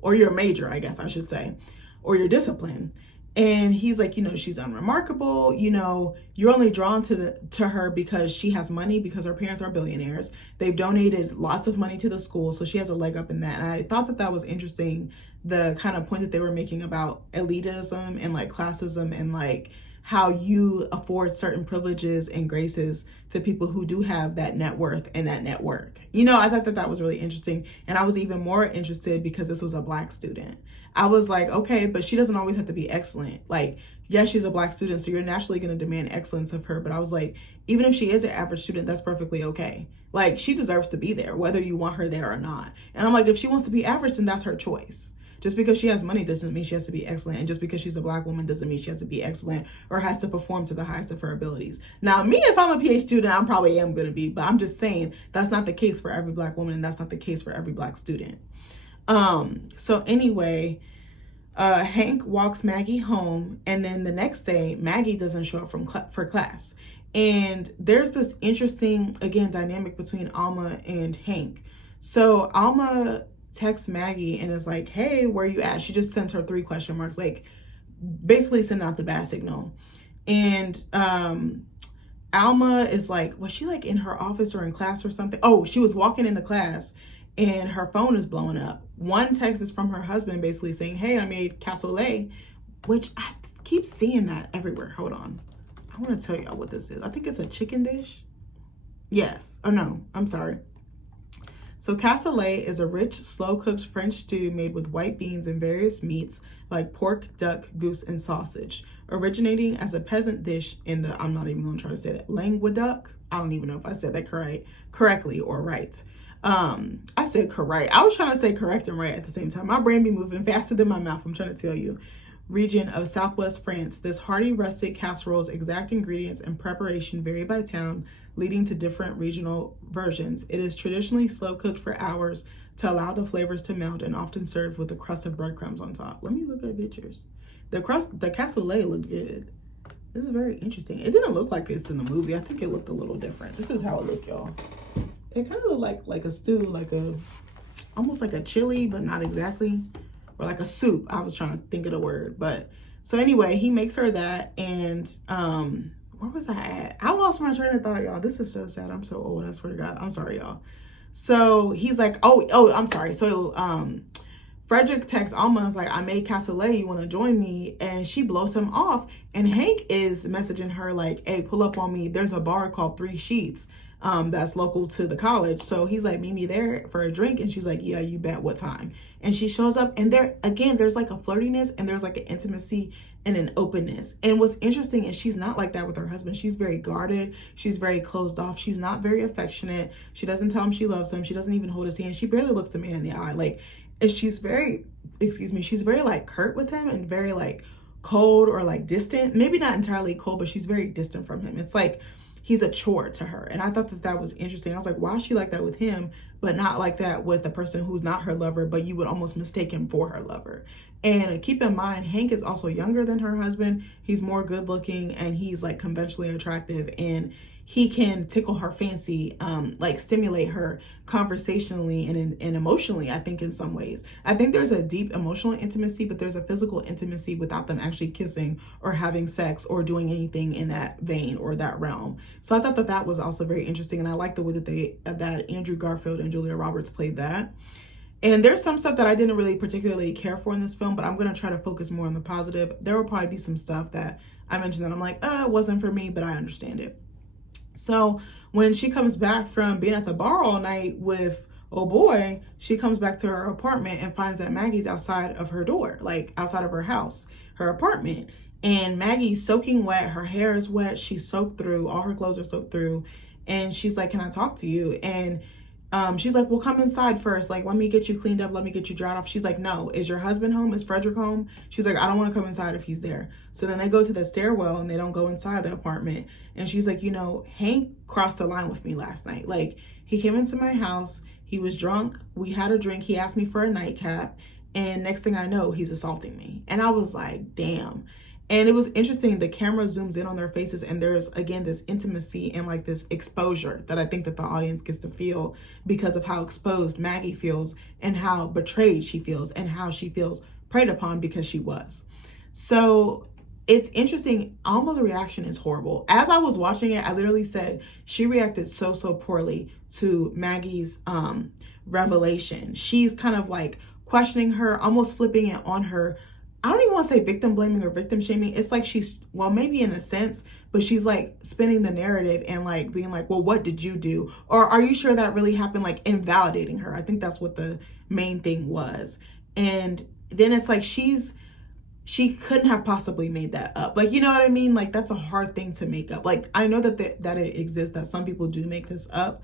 or your major, I guess I should say, or your discipline. And he's like, you know, she's unremarkable. You know, you're only drawn to her because she has money, because her parents are billionaires. They've donated lots of money to the school, so she has a leg up in that. And I thought that was interesting, the kind of point that they were making about elitism and like classism, and like how you afford certain privileges and graces to people who do have that net worth and that network. You know, I thought that was really interesting. And I was even more interested because this was a Black student. I was like, okay, but she doesn't always have to be excellent. Like, yes, she's a Black student, so you're naturally going to demand excellence of her. But I was like, even if she is an average student, that's perfectly okay. Like, she deserves to be there, whether you want her there or not. And I'm like, if she wants to be average, then that's her choice. Just because she has money doesn't mean she has to be excellent. And just because she's a Black woman doesn't mean she has to be excellent or has to perform to the highest of her abilities. Now, me, if I'm a PhD student, I probably am going to be. But I'm just saying that's not the case for every Black woman. And that's not the case for every Black student. So anyway, Hank walks Maggie home, and then the next day Maggie doesn't show up for class. And there's this interesting, again, dynamic between Alma and Hank. So Alma texts Maggie and is like, hey, where you at? She just sends her 3 question marks, like basically send out the bad signal. And Alma is like, was she like in her office or in class or something? Oh, she was walking into class and her phone is blowing up. One text is from her husband basically saying, hey, I made cassoulet, which I keep seeing that everywhere. Hold on. I want to tell y'all what this is. I think it's a chicken dish. Yes. Oh, no. I'm sorry. So cassoulet is a rich, slow-cooked French stew made with white beans and various meats like pork, duck, goose, and sausage, originating as a peasant dish in the, I'm not even going to try to say that, Languedoc. I don't even know if I said that correctly or right. I said correct. I was trying to say correct and right at the same time. My brain be moving faster than my mouth, I'm trying to tell you. Region of Southwest France. This hearty rustic casserole's exact ingredients and preparation vary by town, leading to different regional versions. It is traditionally slow cooked for hours to allow the flavors to melt, and often served with a crust of breadcrumbs on top. Let me look at pictures. The cassoulet looked good. This is very interesting. It didn't look like this in the movie. I think it looked a little different. This is how it looked, y'all. It kind of looked like a stew, almost like a chili, but not exactly. Or like a soup. I was trying to think of the word. But so anyway, he makes her that. And where was I at? I lost my train of thought, y'all. This is so sad. I'm so old. I swear to God. I'm sorry, y'all. So he's like, oh, I'm sorry. So Frederick texts Alma, is like, I made cassoulet, you want to join me? And she blows him off. And Hank is messaging her like, hey, pull up on me. There's a bar called 3 Sheets that's local to the college. So he's like, meet me there for a drink. And she's like, yeah, you bet, what time? And she shows up, and there's like a flirtiness, and there's like an intimacy and an openness. And what's interesting is she's not like that with her husband. She's very guarded. She's very closed off. She's not very affectionate. She doesn't tell him she loves him. She doesn't even hold his hand. She barely looks the man in the eye. Like, and she's very like curt with him, and very like cold or like distant. Maybe not entirely cold, but she's very distant from him. It's like he's a chore to her. And I thought that that was interesting. I was like, why is she like that with him, but not like that with a person who's not her lover, but you would almost mistake him for her lover? And keep in mind, Hank is also younger than her husband. He's more good looking and he's like conventionally attractive, and he can tickle her fancy, like stimulate her conversationally and emotionally, I think in some ways. I think there's a deep emotional intimacy, but there's a physical intimacy without them actually kissing or having sex or doing anything in that vein or that realm. So I thought that that was also very interesting. And I like the way that that Andrew Garfield and Julia Roberts played that. And there's some stuff that I didn't really particularly care for in this film, but I'm going to try to focus more on the positive. There will probably be some stuff that I mentioned that I'm like, it wasn't for me, but I understand it. So when she comes back from being at the bar all night with oh boy, she comes back to her apartment and finds that Maggie's outside of her door, like outside of her house, her apartment. And Maggie's soaking wet. Her hair is wet. She's soaked through. All her clothes are soaked through. And she's like, can I talk to you? And she's like, well, come inside first. Like, let me get you cleaned up. Let me get you dried off. She's like, no, is your husband home? Is Frederick home? She's like, I don't want to come inside if he's there. So then they go to the stairwell and they don't go inside the apartment. And she's like, you know, Hank crossed the line with me last night. Like, he came into my house. He was drunk. We had a drink. He asked me for a nightcap. And next thing I know, he's assaulting me. And I was like, damn. And it was interesting. The camera zooms in on their faces and there's, again, this intimacy and like this exposure that I think that the audience gets to feel because of how exposed Maggie feels and how betrayed she feels and how she feels preyed upon because she was. So it's interesting. Alma's reaction is horrible. As I was watching it, I literally said she reacted so poorly to Maggie's revelation. She's kind of like questioning her, almost flipping it on her. I don't even want to say victim blaming or victim shaming. It's like she's, well, maybe in a sense, but she's like spinning the narrative and like being like, well, what did you do? Or are you sure that really happened? Like invalidating her. I think that's what the main thing was. And then it's like she couldn't have possibly made that up. Like, you know what I mean? Like that's a hard thing to make up. Like I know that it exists, that some people do make this up,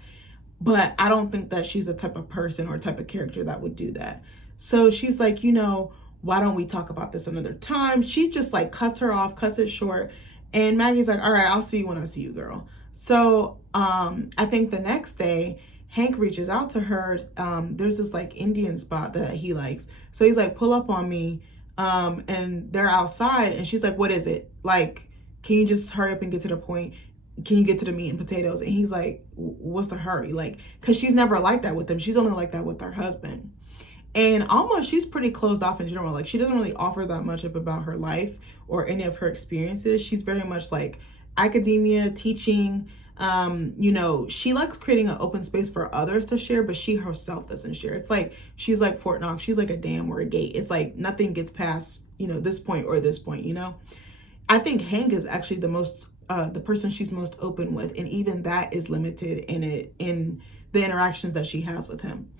but I don't think that she's the type of person or type of character that would do that. So she's like, you know, why don't we talk about this another time? She just like cuts her off, cuts it short. And Maggie's like, all right, I'll see you when I see you, girl. So I think the next day, Hank reaches out to her. There's this like Indian spot that he likes. So he's like, pull up on me. And they're outside and she's like, what is it? Like, can you just hurry up and get to the point? Can you get to the meat and potatoes? And he's like, what's the hurry? Like, cause she's never like that with him. She's only like that with her husband. And Alma, she's pretty closed off in general. Like she doesn't really offer that much up about her life or any of her experiences. She's very much like academia, teaching. You know, she likes creating an open space for others to share, but she herself doesn't share. It's like, she's like Fort Knox. She's like a dam or a gate. It's like nothing gets past, you know, this point or this point, you know? I think Hank is actually the person she's most open with. And even that is limited in the interactions that she has with him.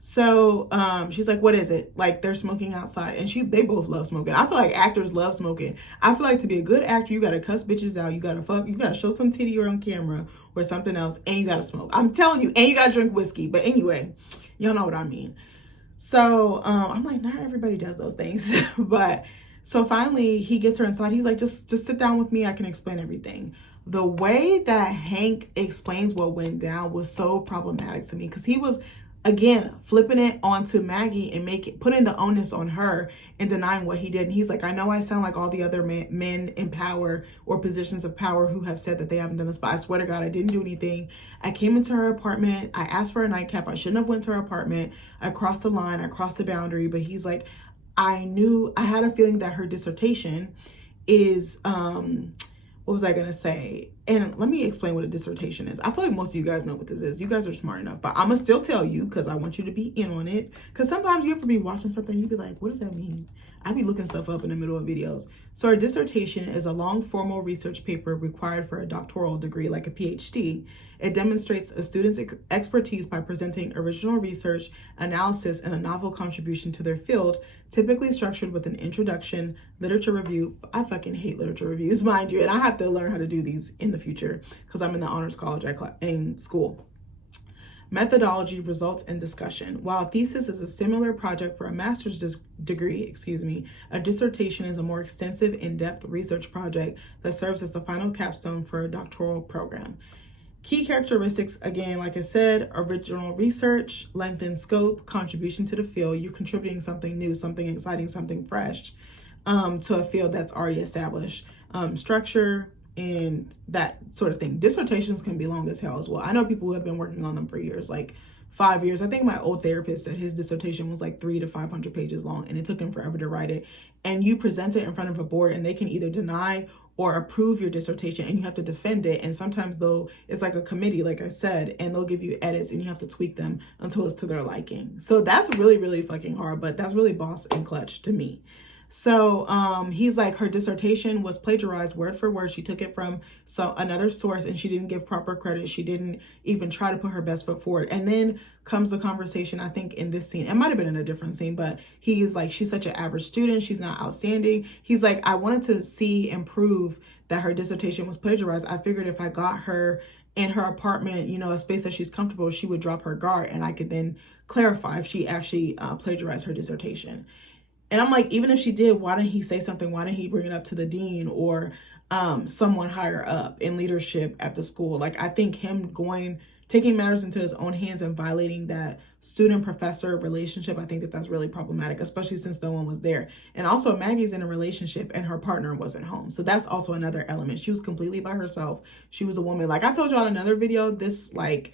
So she's like, what is it? Like they're smoking outside and they both love smoking. I feel like actors love smoking. I feel like to be a good actor, you got to cuss bitches out. You got to fuck, you got to show some titty on camera or something else. And you got to smoke. I'm telling you, and you got to drink whiskey. But anyway, y'all know what I mean. So I'm like, not everybody does those things. But so finally he gets her inside. He's like, just sit down with me. I can explain everything. The way that Hank explains what went down was so problematic to me because he was, again, flipping it onto Maggie and putting the onus on her and denying what he did. And he's like, I know I sound like all the other men in power or positions of power who have said that they haven't done this, but I swear to God, I didn't do anything. I came into her apartment. I asked for a nightcap. I shouldn't have went to her apartment. I crossed the line. I crossed the boundary. But he's like, I had a feeling that her dissertation is, what was I going to say? And let me explain what a dissertation is. I feel like most of you guys know what this is. You guys are smart enough, but I'm going to still tell you because I want you to be in on it. Because sometimes you have to be watching something and you be like, what does that mean? I be looking stuff up in the middle of videos. So a dissertation is a long formal research paper required for a doctoral degree, like a PhD. It demonstrates a student's expertise by presenting original research, analysis, and a novel contribution to their field, typically structured with an introduction, literature review. I fucking hate literature reviews, mind you, and I have to learn how to do these in the future because I'm in the honors college in school. Methodology, results, and discussion. While a thesis is a similar project for a master's degree, excuse me. A dissertation is a more extensive, in-depth research project that serves as the final capstone for a doctoral program. Key characteristics, again, like I said, original research, length and scope, contribution to the field. You're contributing something new, something exciting, something fresh to a field that's already established. Structure and that sort of thing. Dissertations can be long as hell as well. I know people who have been working on them for years, like 5 years. I think my old therapist said his dissertation was like 300 to 500 pages long, and it took him forever to write it. And you present it in front of a board, and they can either deny or approve your dissertation, and you have to defend it. And sometimes, though, it's like a committee, like I said, and they'll give you edits and you have to tweak them until it's to their liking. So that's really, really fucking hard, but that's really boss and clutch to me. So he's like, her dissertation was plagiarized word for word. She took it from another source, and she didn't give proper credit. She didn't even try to put her best foot forward. And then comes the conversation, I think in this scene, it might have been in a different scene, but he's like, she's such an average student. She's not outstanding. He's like, I wanted to see and prove that her dissertation was plagiarized. I figured if I got her in her apartment, you know, a space that she's comfortable, she would drop her guard, and I could then clarify if she actually plagiarized her dissertation. And I'm like, even if she did, why didn't he say something? Why didn't he bring it up to the dean or someone higher up in leadership at the school? Like, I think him taking matters into his own hands and violating that student-professor relationship, I think that that's really problematic, especially since no one was there. And also, Maggie's in a relationship and her partner wasn't home. So that's also another element. She was completely by herself. She was a woman. Like I told you on another video, this like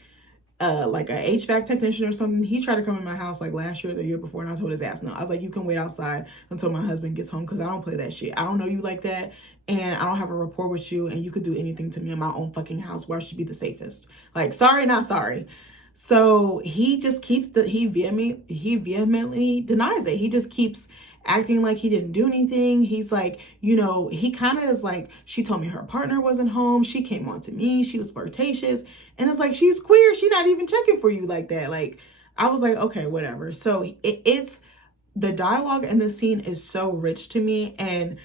a HVAC technician or something, he tried to come in my house like last year or the year before, and I told his ass no. I was like, you can wait outside until my husband gets home, because I don't play that shit. I don't know you like that, and I don't have a rapport with you, and you could do anything to me in my own fucking house where I should be the safest. Like, sorry, not sorry. So he just keeps he vehemently denies it. He just keeps acting like he didn't do anything. He's like, you know, he kind of is like, she told me her partner wasn't home. She came on to me. She was flirtatious. And it's like, she's queer. She's not even checking for you like that. Like, I was like, okay, whatever. So it's the dialogue in this scene is so rich to me. And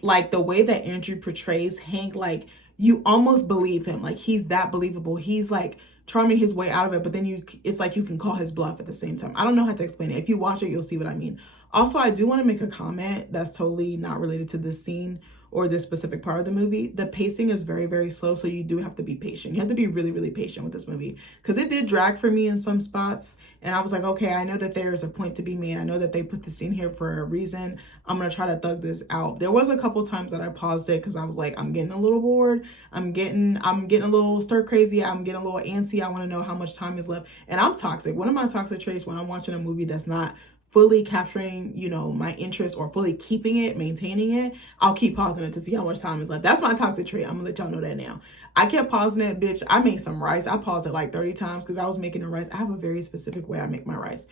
like the way that Andrew portrays Hank, like you almost believe him. Like he's that believable. He's like charming his way out of it. But then it's like you can call his bluff at the same time. I don't know how to explain it. If you watch it, you'll see what I mean. Also, I do want to make a comment that's totally not related to this scene or this specific part of the movie. The pacing is very, very slow, so you do have to be patient. You have to be really, really patient with this movie, because it did drag for me in some spots, and I was like, okay, I know that there's a point to be made. I know that they put this in here for a reason. I'm going to try to thug this out. There was a couple times that I paused it because I was like, I'm getting a little bored. I'm getting a little stir crazy. I'm getting a little antsy. I want to know how much time is left. And I'm toxic. One of my toxic traits when I'm watching a movie that's not fully capturing, you know, my interest or fully keeping it, maintaining it, I'll keep pausing it to see how much time is left. That's my toxic trait. I'm gonna let y'all know that now. I kept pausing it, bitch. I made some rice. I paused it like 30 times because I was making the rice. I have a very specific way I make my rice.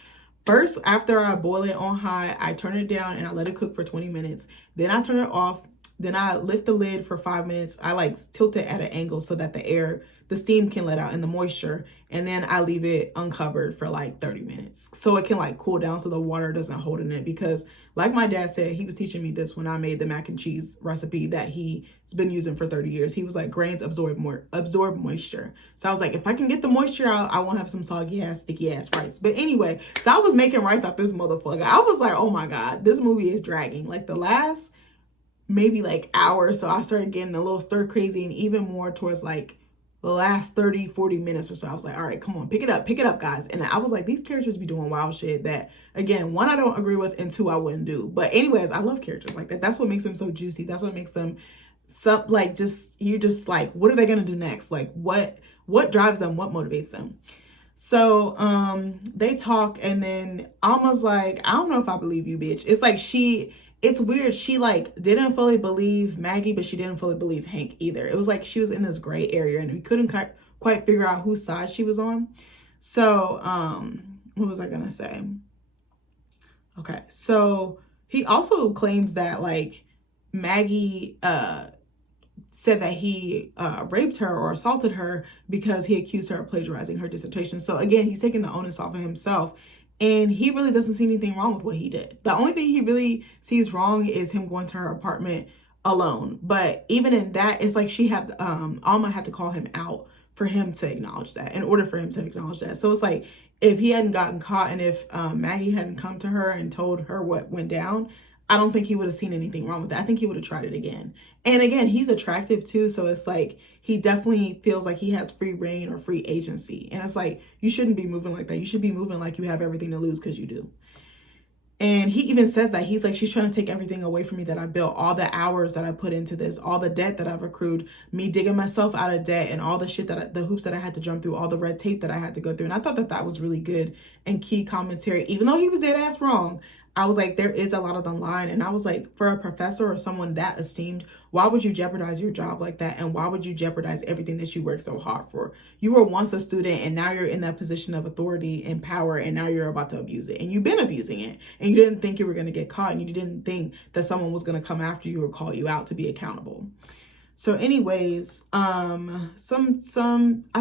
First, after I boil it on high, I turn it down and I let it cook for 20 minutes. Then I turn it off. Then I lift the lid for 5 minutes. I like tilt it at an angle so that the steam can let out and the moisture. And then I leave it uncovered for like 30 minutes. So it can like cool down so the water doesn't hold in it. Because like my dad said, he was teaching me this when I made the mac and cheese recipe that he's been using for 30 years. He was like, grains absorb moisture. So I was like, if I can get the moisture out, I won't have some soggy ass, sticky ass rice. But anyway, so I was making rice out this motherfucker. I was like, oh my God, this movie is dragging. Like the last maybe like hour, so I started getting a little stir crazy, and even more towards like the last 30-40 minutes or so. I was like, all right, come on, pick it up, guys. And I was like, these characters be doing wild shit that, again, one, I don't agree with, and two, I wouldn't do. But anyways, I love characters like that. That's what makes them so juicy. That's what makes them like you're just like, what are they gonna do next? Like what drives them? What motivates them? So they talk, and then Alma's like, I don't know if I believe you, bitch. It's like it's weird. She like didn't fully believe Maggie, but she didn't fully believe Hank either. It was like she was in this gray area, and we couldn't quite figure out whose side she was on. So what was I gonna say? Okay, so he also claims that like Maggie said that he raped her or assaulted her because he accused her of plagiarizing her dissertation. So again, he's taking the onus off of himself. And he really doesn't see anything wrong with what he did. The only thing he really sees wrong is him going to her apartment alone. But even in that, it's like Alma had to call him out for him to acknowledge that, in order for him to acknowledge that. So it's like, if he hadn't gotten caught and if Maggie hadn't come to her and told her what went down, I don't think he would have seen anything wrong with that. I think he would have tried it again. And again, he's attractive too. So it's like, he definitely feels like he has free reign or free agency. And it's like, you shouldn't be moving like that. You should be moving like you have everything to lose, because you do. And he even says that. He's like, she's trying to take everything away from me that I built, all the hours that I put into this, all the debt that I've accrued, me digging myself out of debt, and all the shit the hoops that I had to jump through, all the red tape that I had to go through. And I thought that that was really good and key commentary. Even though he was dead ass wrong, I was like, there is a lot of the line. And I was like, for a professor or someone that esteemed, why would you jeopardize your job like that? And why would you jeopardize everything that you worked so hard for? You were once a student, and now you're in that position of authority and power, and now you're about to abuse it. And you've been abusing it. And you didn't think you were going to get caught, and you didn't think that someone was going to come after you or call you out to be accountable. So anyways, I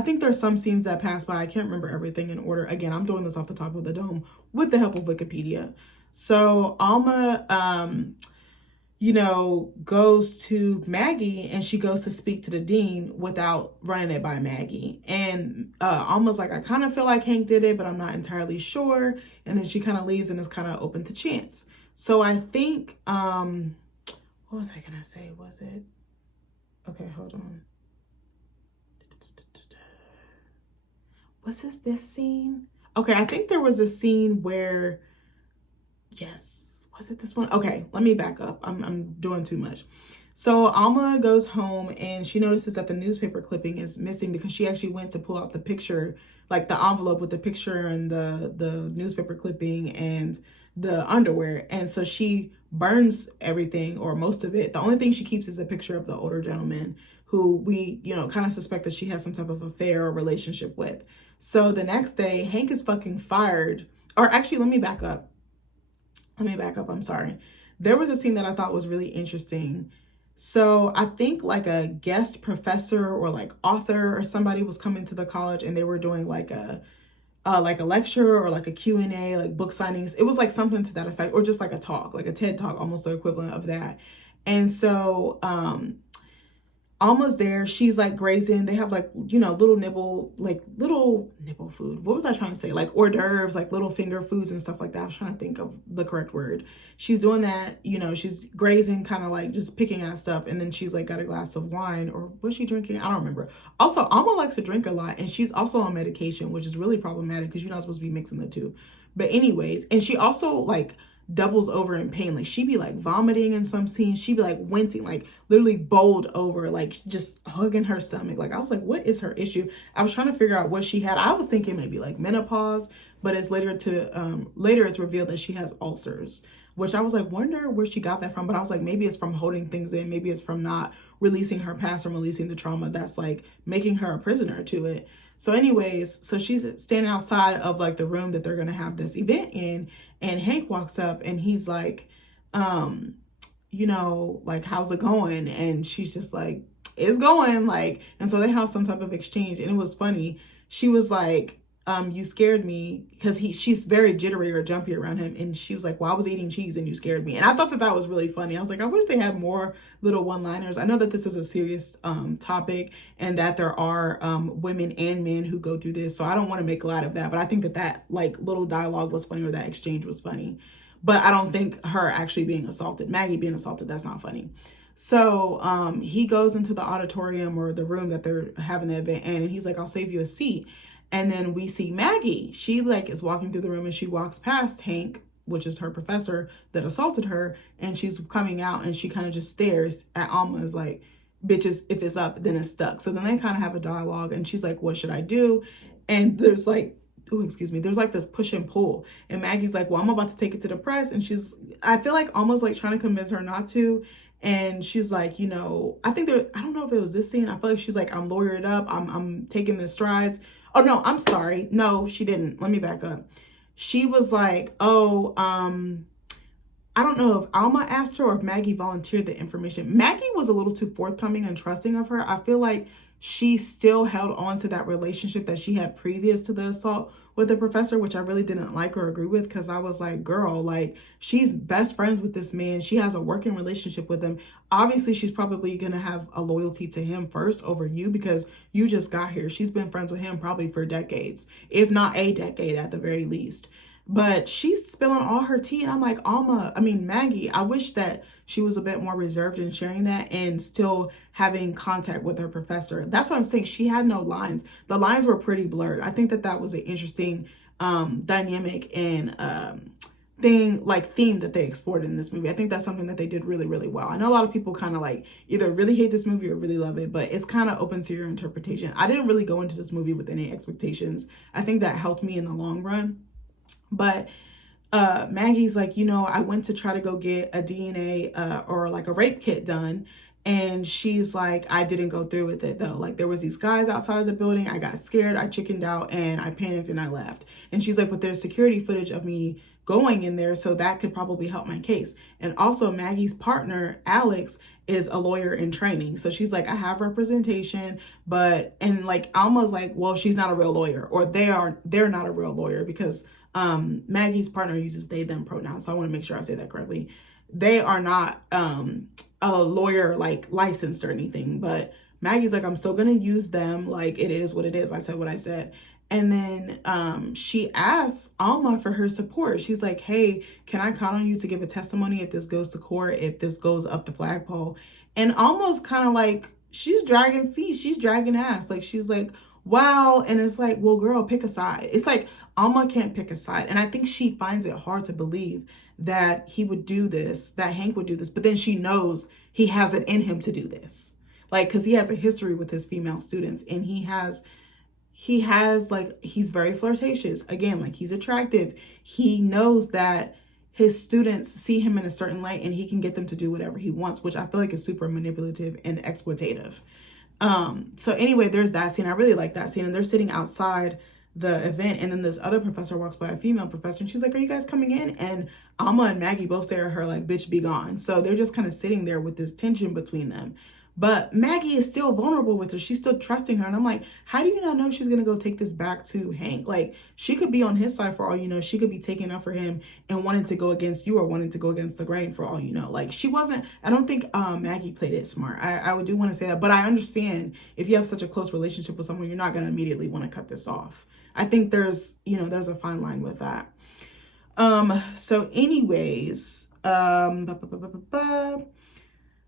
think there's some scenes that pass by. I can't remember everything in order. Again, I'm doing this off the top of the dome with the help of Wikipedia. So Alma, goes to Maggie, and she goes to speak to the dean without running it by Maggie. And Alma's like, I kind of feel like Hank did it, but I'm not entirely sure. And then she kind of leaves and is kind of open to chance. So I think, what was I going to say? Was it? Okay, hold on. Was this scene? Okay, I think there was a scene where, yes, was it this one? Okay, let me back up. I'm doing too much. So Alma goes home, and she notices that the newspaper clipping is missing, because she actually went to pull out the picture, like the envelope with the picture and the newspaper clipping and the underwear. And so she burns everything, or most of it. The only thing she keeps is the picture of the older gentleman who we, kind of suspect that she has some type of affair or relationship with. So the next day, Hank is fucking fired. Or actually, let me back up. I'm sorry. There was a scene that I thought was really interesting. So I think like a guest professor or like author or somebody was coming to the college, and they were doing like a lecture or like a Q&A, like book signings. It was like something to that effect, or just like a talk, like a TED talk, almost the equivalent of that. And so Alma's there. She's like grazing. They have like, little nibble food. What was I trying to say? Like hors d'oeuvres, like little finger foods and stuff like that. I was trying to think of the correct word. She's doing that, she's grazing, kind of like just picking at stuff. And then she's like got a glass of wine, or was she drinking? I don't remember. Also, Alma likes to drink a lot, and she's also on medication, which is really problematic because you're not supposed to be mixing the two. But anyways, and she also like doubles over in pain. Like she'd be like vomiting in some scenes. She'd be like wincing, like literally bowled over, like just hugging her stomach. Like I was like, what is her issue? I was trying to figure out what she had. I was thinking maybe like menopause, but it's later it's revealed that she has ulcers, which I was like, wonder where she got that from. But I was like, maybe it's from holding things in. Maybe it's from not releasing her past, or releasing the trauma that's like making her a prisoner to it. So anyways, so she's standing outside of like the room that they're going to have this event in. And Hank walks up, and he's like, like, how's it going? And she's just like, it's going, like, and so they have some type of exchange. And it was funny. She was like, you scared me, because she's very jittery or jumpy around him. And she was like, well, I was eating cheese and you scared me. And I thought that was really funny. I was like, I wish they had more little one-liners. I know that this is a serious topic, and that there are women and men who go through this. So I don't want to make light of that. But I think that like little dialogue was funny, or that exchange was funny. But I don't think her actually being assaulted, Maggie being assaulted, that's not funny. So he goes into the auditorium, or the room that they're having the event in, and he's like, I'll save you a seat. And then we see Maggie. She like is walking through the room, and she walks past Hank, which is her professor that assaulted her. And she's coming out, and she kind of just stares at Alma, is like, bitches, if it's up, then it's stuck. So then they kind of have a dialogue, and she's like, what should I do? And there's like, there's like this push and pull. And Maggie's like, well, I'm about to take it to the press. And I feel like almost like trying to convince her not to. And she's like, I don't know if it was this scene. I feel like she's like, I'm lawyered up. I'm taking the strides. Oh, no, I'm sorry. No, she didn't. Let me back up. She was like, I don't know if Alma asked her or if Maggie volunteered the information. Maggie was a little too forthcoming and trusting of her. I feel like she still held on to that relationship that she had previous to the assault with the professor, which I really didn't like or agree with, because I was like, girl, like, she's best friends with this man. She has a working relationship with him. Obviously, she's probably going to have a loyalty to him first over you because you just got here. She's been friends with him probably for decades, if not a decade at the very least. But she's spilling all her tea. And I'm like, Maggie, I wish that she was a bit more reserved in sharing that and still having contact with her professor. That's what I'm saying. She had no lines. The lines were pretty blurred. I think that that was an interesting dynamic and theme that they explored in this movie. I think that's something that they did really, really well. I know a lot of people kind of like either really hate this movie or really love it, but it's kind of open to your interpretation. I didn't really go into this movie with any expectations. I think that helped me in the long run. But Maggie's like, I went to try to go get a DNA or like a rape kit done. And she's like, I didn't go through with it though. Like there was these guys outside of the building. I got scared. I chickened out and I panicked and I left. And she's like, but there's security footage of me going in there. So that could probably help my case. And also Maggie's partner, Alex, is a lawyer in training. So she's like, I have representation, and like Alma's like, well, she's not a real lawyer, or they're not a real lawyer because Maggie's partner uses they, them pronouns. So I want to make sure I say that correctly. They are not a lawyer like licensed or anything, but Maggie's like, I'm still going to use them. Like it is what it is. I said what I said. And then she asks Alma for her support. She's like, hey, can I count on you to give a testimony if this goes to court, if this goes up the flagpole? And Alma's kind of like, she's dragging feet. She's dragging ass. Like, she's like, wow. And it's like, well, girl, pick a side. It's like Alma can't pick a side. And I think she finds it hard to believe that he would do this, that Hank would do this. But then she knows he has it in him to do this. Like, because he has a history with his female students, and he has like, he's very flirtatious. Again, like he's attractive. He knows that his students see him in a certain light and he can get them to do whatever he wants, which I feel like is super manipulative and exploitative. So anyway, there's that scene. I really like that scene. And they're sitting outside the event, and then this other professor walks by, a female professor, and she's like, are you guys coming in? And Alma and Maggie both stare at her like, bitch, be gone. So they're just kind of sitting there with this tension between them. But Maggie is still vulnerable with her. She's still trusting her. And I'm like, how do you not know she's going to go take this back to Hank? Like, she could be on his side for all you know. She could be taking up for him and wanting to go against you or wanting to go against the grain for all you know. Like, she wasn't, I don't think Maggie played it smart. I do want to say that. But I understand if you have such a close relationship with someone, you're not going to immediately want to cut this off. I think there's a fine line with that. So anyways,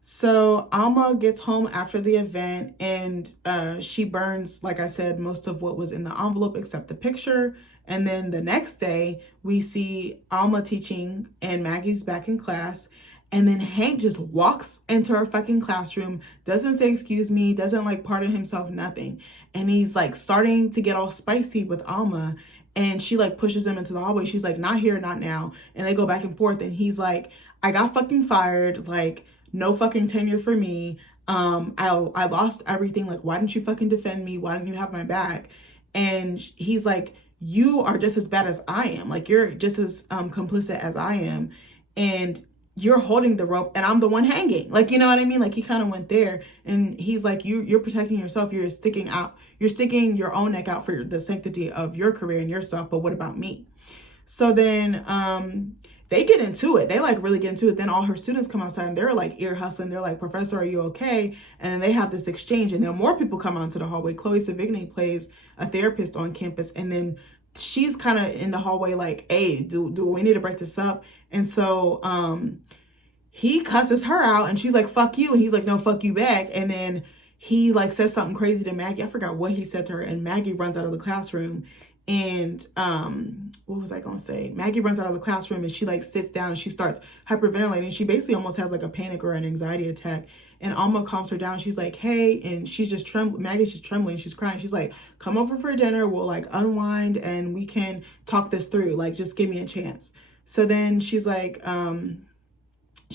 so Alma gets home after the event, and she burns, like I said, most of what was in the envelope except the picture. And then the next day we see Alma teaching and Maggie's back in class. And then Hank just walks into her fucking classroom, doesn't say excuse me, doesn't like pardon himself, nothing. And he's like starting to get all spicy with Alma. And she like pushes him into the hallway. She's like, not here, not now. And they go back and forth. And he's like, I got fucking fired. Like, no fucking tenure for me. I lost everything. Like, why didn't you fucking defend me? Why didn't you have my back? And he's like, you are just as bad as I am. Like, you're just as complicit as I am. And you're holding the rope and I'm the one hanging. Like, you know what I mean? Like, he kind of went there, and he's like, you're protecting yourself. You're sticking your own neck out for the sanctity of your career and yourself. But what about me? So then, they get into it. They like really get into it. Then all her students come outside and they're like ear hustling. They're like, Professor, are you okay? And then they have this exchange, and then more people come out into the hallway. Chloe Sevigny plays a therapist on campus. And then she's kind of in the hallway like, hey, do we need to break this up? And so he cusses her out, and she's like, fuck you. And he's like, no, fuck you back. And then he like says something crazy to Maggie. I forgot what he said to her. And Maggie runs out of the classroom. And what was I gonna say? Maggie runs out of the classroom, and she like sits down and she starts hyperventilating. She basically almost has like a panic or an anxiety attack. And Alma calms her down. She's like, hey, and she's just trembling. Maggie's just trembling. She's crying. She's like, come over for dinner. We'll like unwind and we can talk this through. Like, just give me a chance. So then she's like, a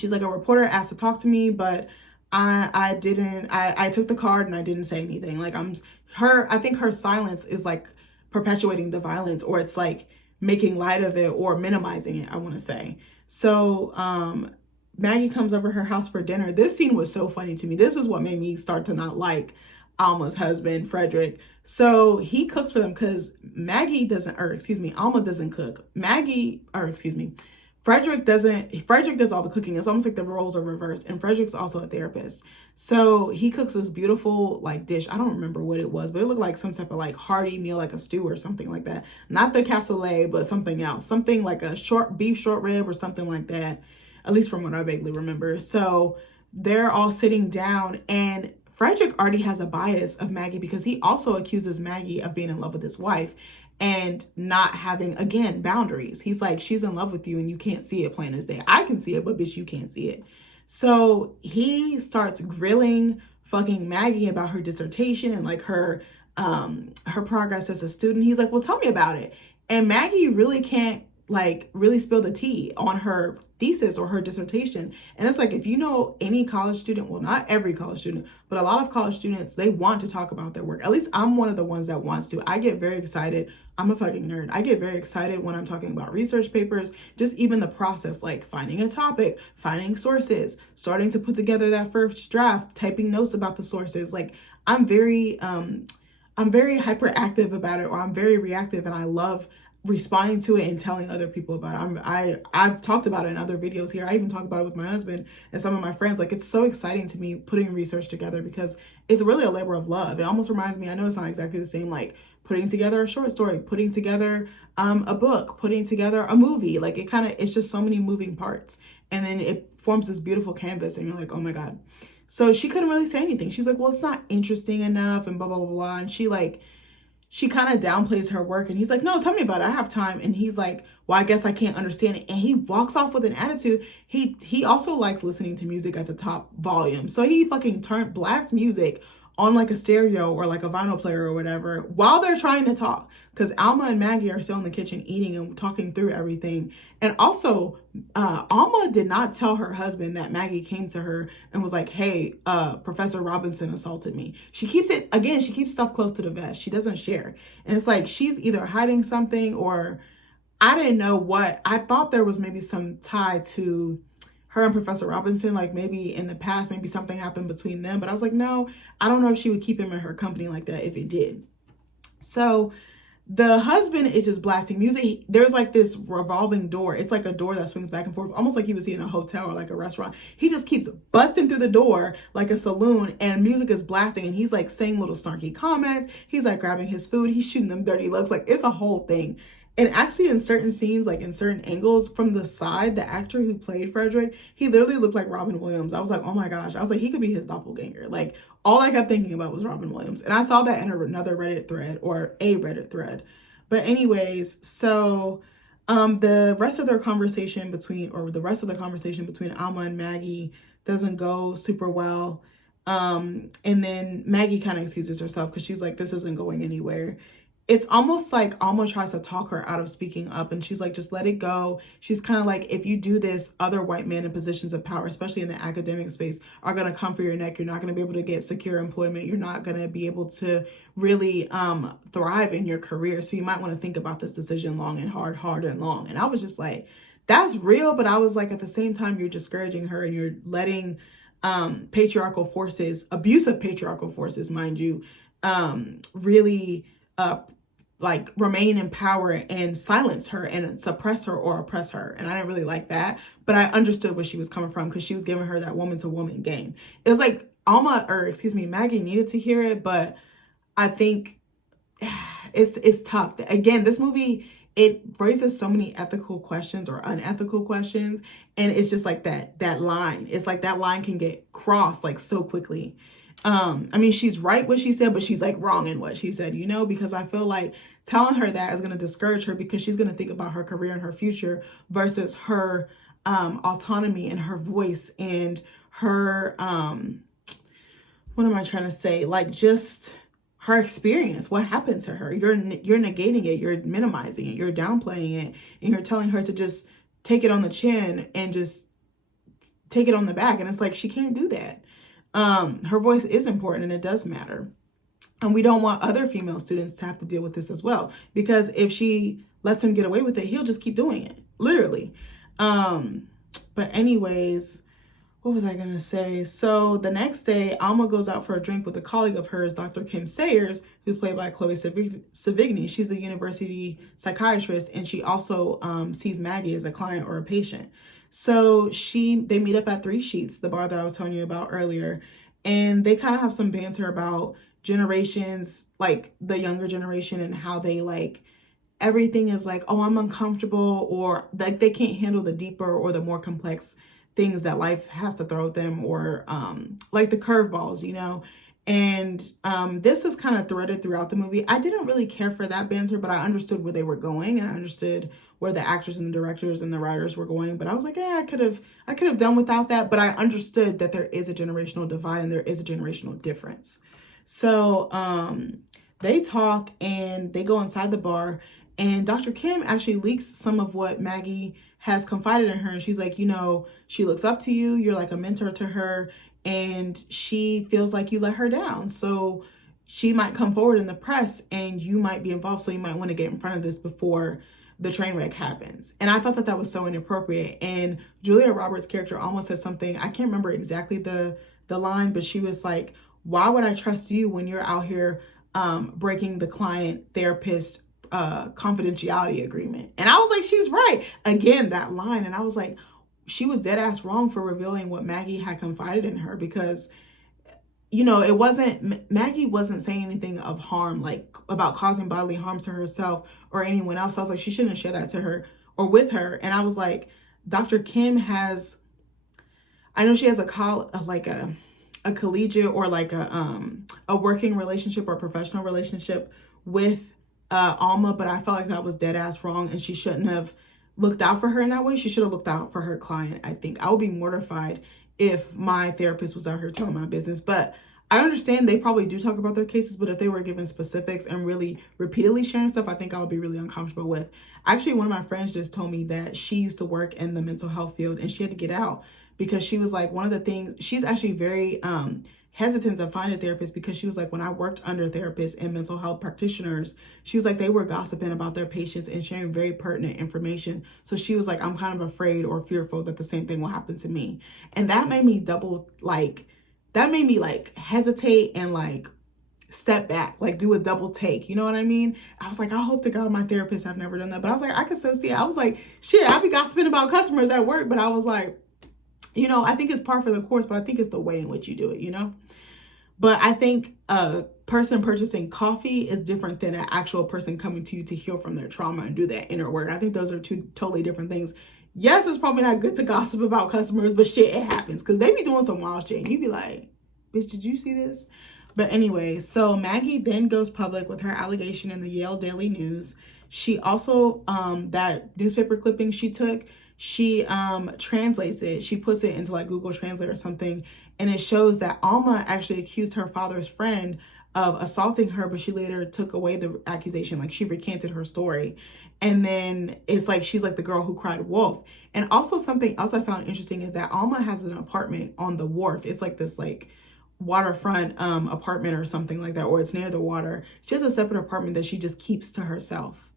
reporter asked to talk to me, but I didn't. I took the card and I didn't say anything. Like, I think her silence is like perpetuating the violence, or it's like making light of it or minimizing it, I want to say. So Maggie comes over her house for dinner. This scene was so funny to me. This is what made me start to not like Alma's husband, Frederick. So he cooks for them because Alma doesn't cook. Frederick doesn't, Frederick does all the cooking. It's almost like the roles are reversed. And Frederick's also a therapist. So he cooks this beautiful like dish. I don't remember what it was, but it looked like some type of like hearty meal, like a stew or something like that. Not the cassoulet, but something else. Something like a beef short rib or something like that. At least from what I vaguely remember. So they're all sitting down, and Frederick already has a bias of Maggie because he also accuses Maggie of being in love with his wife and not having, again, boundaries. He's like, she's in love with you and you can't see it plain as day. I can see it, but bitch, you can't see it. So he starts grilling fucking Maggie about her dissertation and like her progress as a student. He's like, well, tell me about it. And Maggie really can't like really spill the tea on her thesis or her dissertation. And it's like, if you know any college student, well, not every college student, but a lot of college students, they want to talk about their work. At least I'm one of the ones that wants to. I get very excited. I'm a fucking nerd. I get very excited when I'm talking about research papers, just even the process, like finding a topic, finding sources, starting to put together that first draft, typing notes about the sources. Like I'm very hyperactive about it, or I'm very reactive, and I love responding to it and telling other people about it. I've talked about it in other videos here. I even talk about it with my husband and some of my friends. Like, it's so exciting to me putting research together because it's really a labor of love. It almost reminds me, I know it's not exactly the same, like putting together a short story, putting together a book, putting together a movie. Like it's just so many moving parts. And then it forms this beautiful canvas and you're like, oh my God. So she couldn't really say anything. She's like, well, it's not interesting enough and blah, blah, blah, blah. And she kind of downplays her work, and he's like, no, tell me about it. I have time. And he's like, well, I guess I can't understand it. And he walks off with an attitude. He also likes listening to music at the top volume. So he fucking blasts music on like a stereo or like a vinyl player or whatever while they're trying to talk. Because Alma and Maggie are still in the kitchen eating and talking through everything. And also, Alma did not tell her husband that Maggie came to her and was like, hey, Professor Robinson assaulted me. She keeps stuff close to the vest. She doesn't share. And it's like she's either hiding something, or I didn't know what. I thought there was maybe some tie to her and Professor Robinson, like maybe in the past, maybe something happened between them. But I was like, no, I don't know if she would keep him in her company like that if it did. So the husband is just blasting music. There's like this revolving door. It's like a door that swings back and forth, almost like you would see in a hotel or like a restaurant. He just keeps busting through the door like a saloon, and music is blasting, and he's like saying little snarky comments. He's like grabbing his food. He's shooting them dirty looks. Like, it's a whole thing. And actually in certain scenes, like in certain angles from the side, the actor who played Frederick, he literally looked like Robin Williams. I was like, oh my gosh. I was like, he could be his doppelganger. Like, all I kept thinking about was Robin Williams. And I saw that in another Reddit thread, or a Reddit thread. But anyways, so the rest of the conversation between Alma and Maggie doesn't go super well. And then Maggie kind of excuses herself because she's like, this isn't going anywhere. It's almost like Alma tries to talk her out of speaking up, and she's like, just let it go. She's kind of like, if you do this, other white men in positions of power, especially in the academic space, are going to come for your neck. You're not going to be able to get secure employment. You're not going to be able to really thrive in your career. So you might want to think about this decision long and hard and long. And I was just like, that's real. But I was like, at the same time, you're discouraging her, and you're letting patriarchal forces, abusive patriarchal forces, mind you, really like remain in power and silence her and suppress her or oppress her. And I didn't really like that, but I understood where she was coming from because she was giving her that woman to woman game. It was like Maggie needed to hear it, but I think it's tough. Again, this movie, it raises so many ethical questions or unethical questions. And it's just like that line. It's like that line can get crossed like so quickly. I mean, she's right what she said, but she's like wrong in what she said, because I feel like telling her that is going to discourage her because she's going to think about her career and her future versus her autonomy and her voice and her, what am I trying to say? Like, just her experience, what happened to her. You're negating it, you're minimizing it, you're downplaying it, and you're telling her to just take it on the chin and just take it on the back. And it's like, she can't do that. Her voice is important and it does matter. And we don't want other female students to have to deal with this as well, because if she lets him get away with it, he'll just keep doing it, literally. But anyways, what was I going to say? So the next day, Alma goes out for a drink with a colleague of hers, Dr. Kim Sayers, who's played by Chloe Sevigny. She's the university psychiatrist, and she also sees Maggie as a client or a patient. So they meet up at Three Sheets, the bar that I was telling you about earlier, and they kind of have some banter about generations, like the younger generation, and how they like everything is like, oh, I'm uncomfortable, or like they can't handle the deeper or the more complex things that life has to throw at them, or like the curveballs, you know. And this is kind of threaded throughout the movie. I didn't really care for that banter, but I understood where they were going, and I understood where the actors and the directors and the writers were going. But I was like, yeah, I could have done without that. But I understood that there is a generational divide and there is a generational difference. So they talk and they go inside the bar, and Dr. Kim actually leaks some of what Maggie has confided in her. And she's like, you know, she looks up to you. You're like a mentor to her. And she feels like you let her down. So she might come forward in the press and you might be involved. So you might want to get in front of this before the train wreck happens. And I thought that was so inappropriate. And Julia Roberts' character almost said something, I can't remember exactly the line, but she was like, why would I trust you when you're out here breaking the client therapist confidentiality agreement? And I was like, she's right. Again, that line. And I was like, she was dead ass wrong for revealing what Maggie had confided in her, because, you know, Maggie wasn't saying anything of harm, like about causing bodily harm to herself or anyone else. I was like, she shouldn't share that to her or with her. And I was like, Dr. Kim I know she has a collegiate or like a working relationship or professional relationship with Alma, but I felt like that was dead ass wrong, and she shouldn't have looked out for her in that way. She should have looked out for her client. I think I would be mortified if my therapist was out here telling my business. But I understand they probably do talk about their cases, but if they were given specifics and really repeatedly sharing stuff, I think I would be really uncomfortable with. Actually, one of my friends just told me that she used to work in the mental health field and she had to get out because she was like, one of the things, she's actually very hesitant to find a therapist, because she was like, when I worked under therapists and mental health practitioners, she was like, they were gossiping about their patients and sharing very pertinent information. So she was like, I'm kind of afraid or fearful that the same thing will happen to me. And that made me hesitate and like step back, like do a double take. You know what I mean? I was like, I hope to God my therapists have never done that. But I was like, I could so see it. I was like, shit, I be gossiping about customers at work. But I was like, you know, I think it's par for the course, but I think it's the way in which you do it, you know? But I think a person purchasing coffee is different than an actual person coming to you to heal from their trauma and do that inner work. I think those are two totally different things. Yes, it's probably not good to gossip about customers, but shit, it happens because they be doing some wild shit. And you be like, bitch, did you see this? But anyway, so Maggie then goes public with her allegation in the Yale Daily News. She also, that newspaper clipping she took, she translates it. She puts it into like Google Translate or something. And it shows that Alma actually accused her father's friend of assaulting her, but she later took away the accusation. Like she recanted her story. And then it's like, she's like the girl who cried wolf. And also something else I found interesting is that Alma has an apartment on the wharf. It's like this like waterfront apartment or something like that, or it's near the water. She has a separate apartment that she just keeps to herself.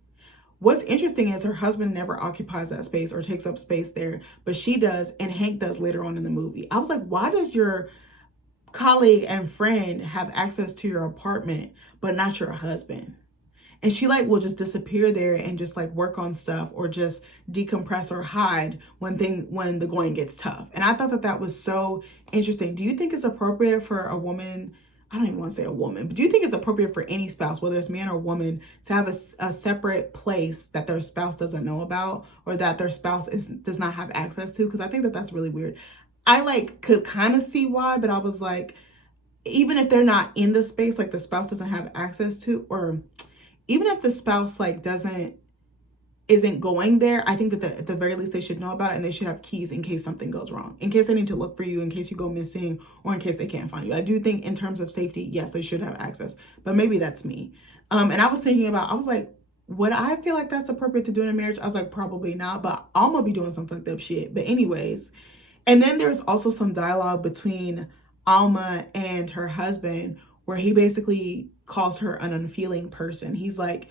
What's interesting is her husband never occupies that space or takes up space there, but she does, and Hank does later on in the movie. I was like, why does your colleague and friend have access to your apartment, but not your husband? And she like will just disappear there and just like work on stuff or just decompress or hide when the going gets tough. And I thought that was so interesting. Do you think it's appropriate for a woman, I don't even want to say a woman, but do you think it's appropriate for any spouse, whether it's man or woman, to have a separate place that their spouse doesn't know about or that their spouse does not have access to? Because I think that that's really weird. I like could kind of see why, but I was like, even if they're not in the space, like the spouse doesn't have access to, or even if the spouse like isn't going there, I think that at the very least they should know about it, and they should have keys in case something goes wrong, in case they need to look for you, in case you go missing, or in case they can't find you. I do think in terms of safety, yes, they should have access, but maybe that's me. And I was thinking about, I was like, would I feel like that's appropriate to do in a marriage? I was like, probably not, but I'm gonna be doing some fucked up shit. But anyways, and then there's also some dialogue between Alma and her husband where he basically calls her an unfeeling person. He's like,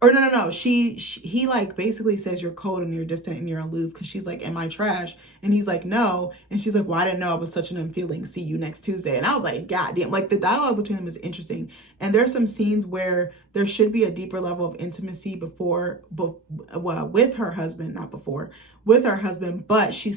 Or no. He like basically says you're cold and you're distant and you're aloof because she's like, am I trash? And he's like, no. And she's like, well, I didn't know I was such an unfeeling. See you next Tuesday. And I was like, God damn. Like, the dialogue between them is interesting. And there's some scenes where there should be a deeper level of intimacy with her husband, not before, with her husband. But she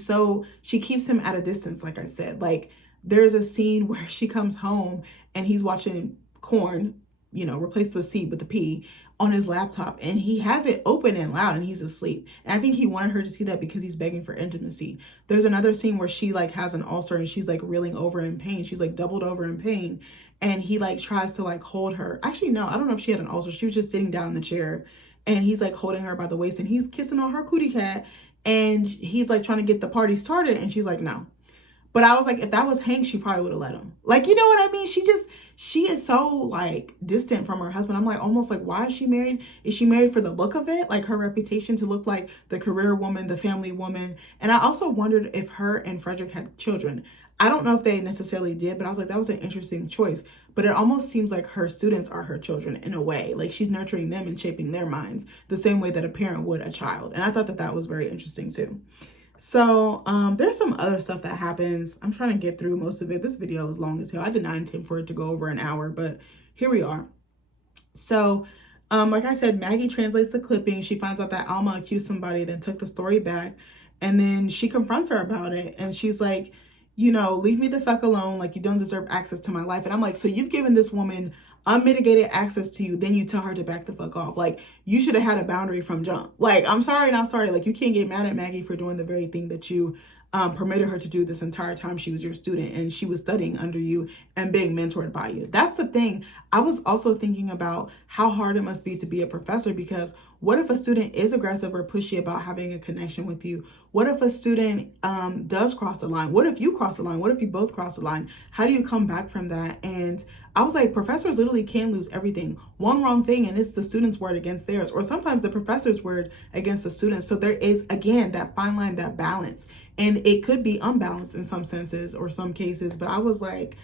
keeps him at a distance, like I said. Like, there's a scene where she comes home and he's watching Corn, replace the C with the P on his laptop, and he has it open and loud and he's asleep. And I think he wanted her to see that because he's begging for intimacy. There's another scene where she like has an ulcer and she's like reeling over in pain. She's like doubled over in pain. And he like tries to like hold her. Actually, no, I don't know if she had an ulcer. She was just sitting down in the chair and he's like holding her by the waist and he's kissing on her cootie cat. And he's like trying to get the party started. And she's like, no. But I was like, if that was Hank, she probably would have let him. Like, you know what I mean? She is so like distant from her husband. I'm like, almost like, why is she married? Is she married for the look of it? Like her reputation to look like the career woman, the family woman. And I also wondered if her and Frederick had children. I don't know if they necessarily did, but I was like, that was an interesting choice. But it almost seems like her students are her children in a way. Like she's nurturing them and shaping their minds the same way that a parent would a child. And I thought that was very interesting too. So there's some other stuff that happens. I'm trying to get through most of it. This video is long as hell. I did not intend for it to go over an hour, but here we are. So like I said, Maggie translates the clipping. She finds out that Alma accused somebody, then took the story back. And then she confronts her about it. And she's like, leave me the fuck alone. Like, you don't deserve access to my life. And I'm like, so you've given this woman unmitigated access to you, then you tell her to back the fuck off. Like, you should have had a boundary from jump. Like, I'm sorry, not sorry. Like, you can't get mad at Maggie for doing the very thing that you permitted her to do this entire time she was your student and she was studying under you and being mentored by you. That's the thing. I was also thinking about how hard it must be to be a professor, because what if a student is aggressive or pushy about having a connection with you? What if a student does cross the line? What if you cross the line? What if you both cross the line? How do you come back from that? And I was like, professors literally can lose everything. One wrong thing and it's the student's word against theirs, or sometimes the professor's word against the student. So there is, again, that fine line, that balance. And it could be unbalanced in some senses or some cases. But I was like,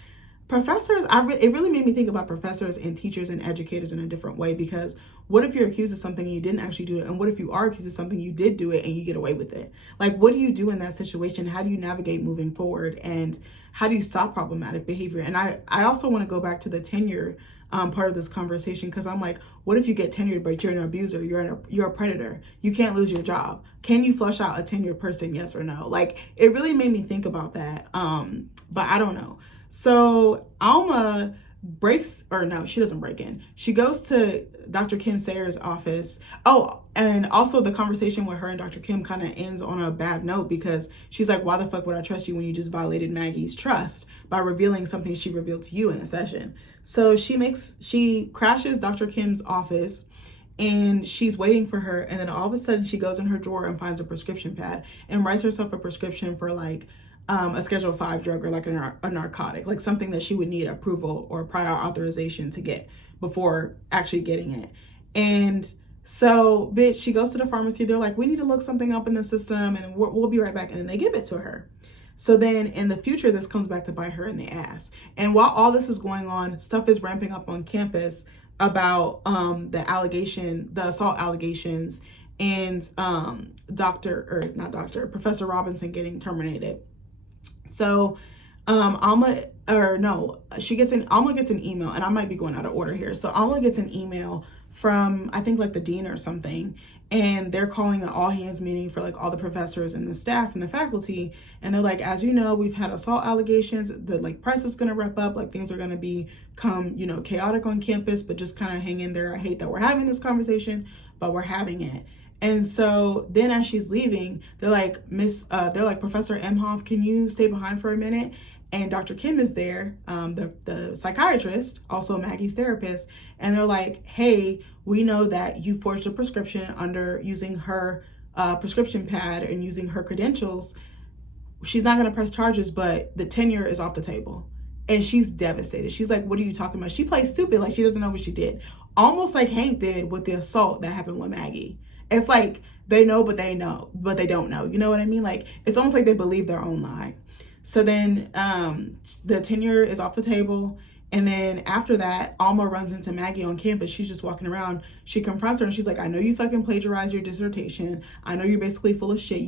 professors, it really made me think about professors and teachers and educators in a different way, because what if you're accused of something and you didn't actually do it? And what if you are accused of something, you did do it and you get away with it? Like, what do you do in that situation? How do you navigate moving forward? And how do you stop problematic behavior? And I also want to go back to the tenure part of this conversation, because I'm like, what if you get tenured but you're an abuser, you're a predator, you can't lose your job? Can you flush out a tenured person, yes or no? Like, it really made me think about that. But I don't know. So Alma breaks, or no, she doesn't break in. She goes to Dr. Kim Sayers' office. Oh, and also the conversation with her and Dr. Kim kind of ends on a bad note, because she's like, why the fuck would I trust you when you just violated Maggie's trust by revealing something she revealed to you in a session? So she crashes Dr. Kim's office and she's waiting for her. And then all of a sudden she goes in her drawer and finds a prescription pad and writes herself a prescription for like a Schedule 5 drug, or like a narcotic, like something that she would need approval or prior authorization to get before actually getting it. And so, bitch, she goes to the pharmacy. They're like, we need to look something up in the system and we'll be right back. And then they give it to her. So then in the future, this comes back to bite her in the ass. And while all this is going on, stuff is ramping up on campus about the assault allegations, and Professor Robinson getting terminated. So Alma gets an email, and I might be going out of order here. So Alma gets an email from, I think, like the dean or something, and they're calling an all hands meeting for like all the professors and the staff and the faculty. And they're like, as you know, we've had assault allegations. The like press is going to wrap up. Like, things are going to become, chaotic on campus, but just kind of hang in there. I hate that we're having this conversation, but we're having it. And so then as she's leaving, they're like, Professor Emhoff, can you stay behind for a minute? And Dr. Kim is there, the psychiatrist, also Maggie's therapist. And they're like, hey, we know that you forged a prescription under using her prescription pad and using her credentials. She's not going to press charges, but the tenure is off the table. And she's devastated. She's like, what are you talking about? She plays stupid, like she doesn't know what she did. Almost like Hank did with the assault that happened with Maggie. It's like they know, but they don't know. You know what I mean? Like, it's almost like they believe their own lie. So then the tenure is off the table, And then after that, Alma runs into Maggie on campus. She's just walking around. She confronts her and she's like, I know you fucking plagiarized your dissertation. I know you're basically full of shit.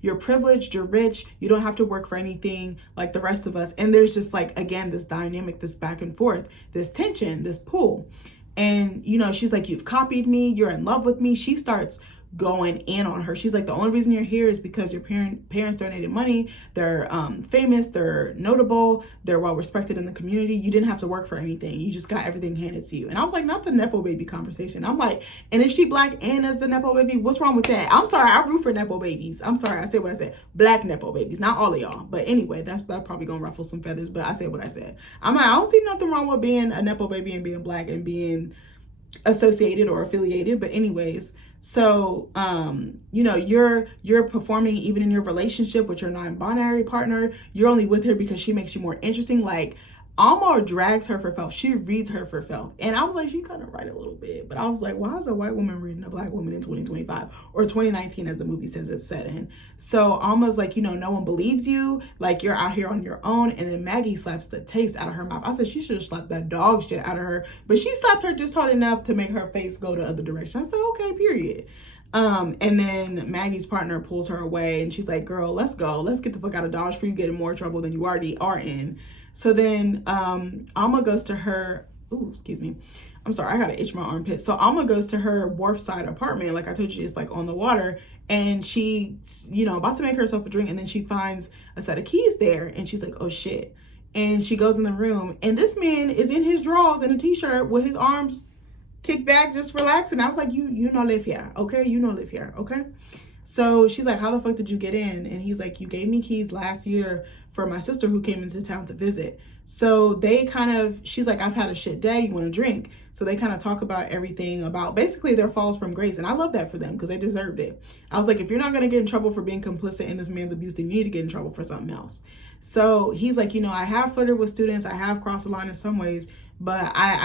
You're privileged, you're rich, you don't have to work for anything like the rest of us. And there's just like, again, this dynamic, this back and forth, this tension, this pull. And, you know, she's like, you've copied me, you're in love with me. She starts going in on her. She's like, the only reason you're here is because your parents donated money. They're famous, they're notable, they're well respected in the community. You didn't have to work for anything. You just got everything handed to you. And I was like, not the Nepo baby conversation. I'm like, and if she black and as the Nepo baby, what's wrong with that? I'm sorry, I root for Nepo babies. I'm sorry, I said what I said. Black Nepo babies, not all of y'all. But anyway, that's probably gonna ruffle some feathers, but I said what I said. I'm like, I don't see nothing wrong with being a Nepo baby and being black and being associated or affiliated. But anyways, so you know, you're performing even in your relationship with your non-binary partner. You're only with her because she makes you more interesting. Like, Alma drags her for filth. She reads her for filth. And I was like, she kind of right a little bit. But I was like, why is a white woman reading a black woman in 2025 or 2019 as the movie says it's set in? So Alma's like, you know, no one believes you. Like, you're out here on your own. And then Maggie slaps the taste out of her mouth. I said she should have slapped that dog shit out of her. But she slapped her just hard enough to make her face go the other direction. I said, okay, period. And then Maggie's partner pulls her away and she's like, girl, let's go. Let's get the fuck out of Dodge for you get in more trouble than you already are in. So then Alma goes to her, excuse me. I'm sorry, I gotta itch my armpit. So Alma goes to her wharfside apartment. Like I told you, it's like on the water. And she's, you know, about to make herself a drink. And then she finds a set of keys there. And she's like, oh shit. And she goes in the room. And this man is in his drawers and a t-shirt with his arms kicked back, just relaxing. I was like, you don't live here, okay? You don't live here, okay? So she's like, how the fuck did you get in? And he's like, you gave me keys last year for my sister who came into town to visit. So they kind of, she's like, I've had a shit day, you want to drink? So they kind of talk about everything, about basically their falls from grace. And I love that for them because they deserved it. I was like, if you're not going to get in trouble for being complicit in this man's abuse, then you need to get in trouble for something else. So he's like, you know, I have flirted with students, I have crossed the line in some ways, but I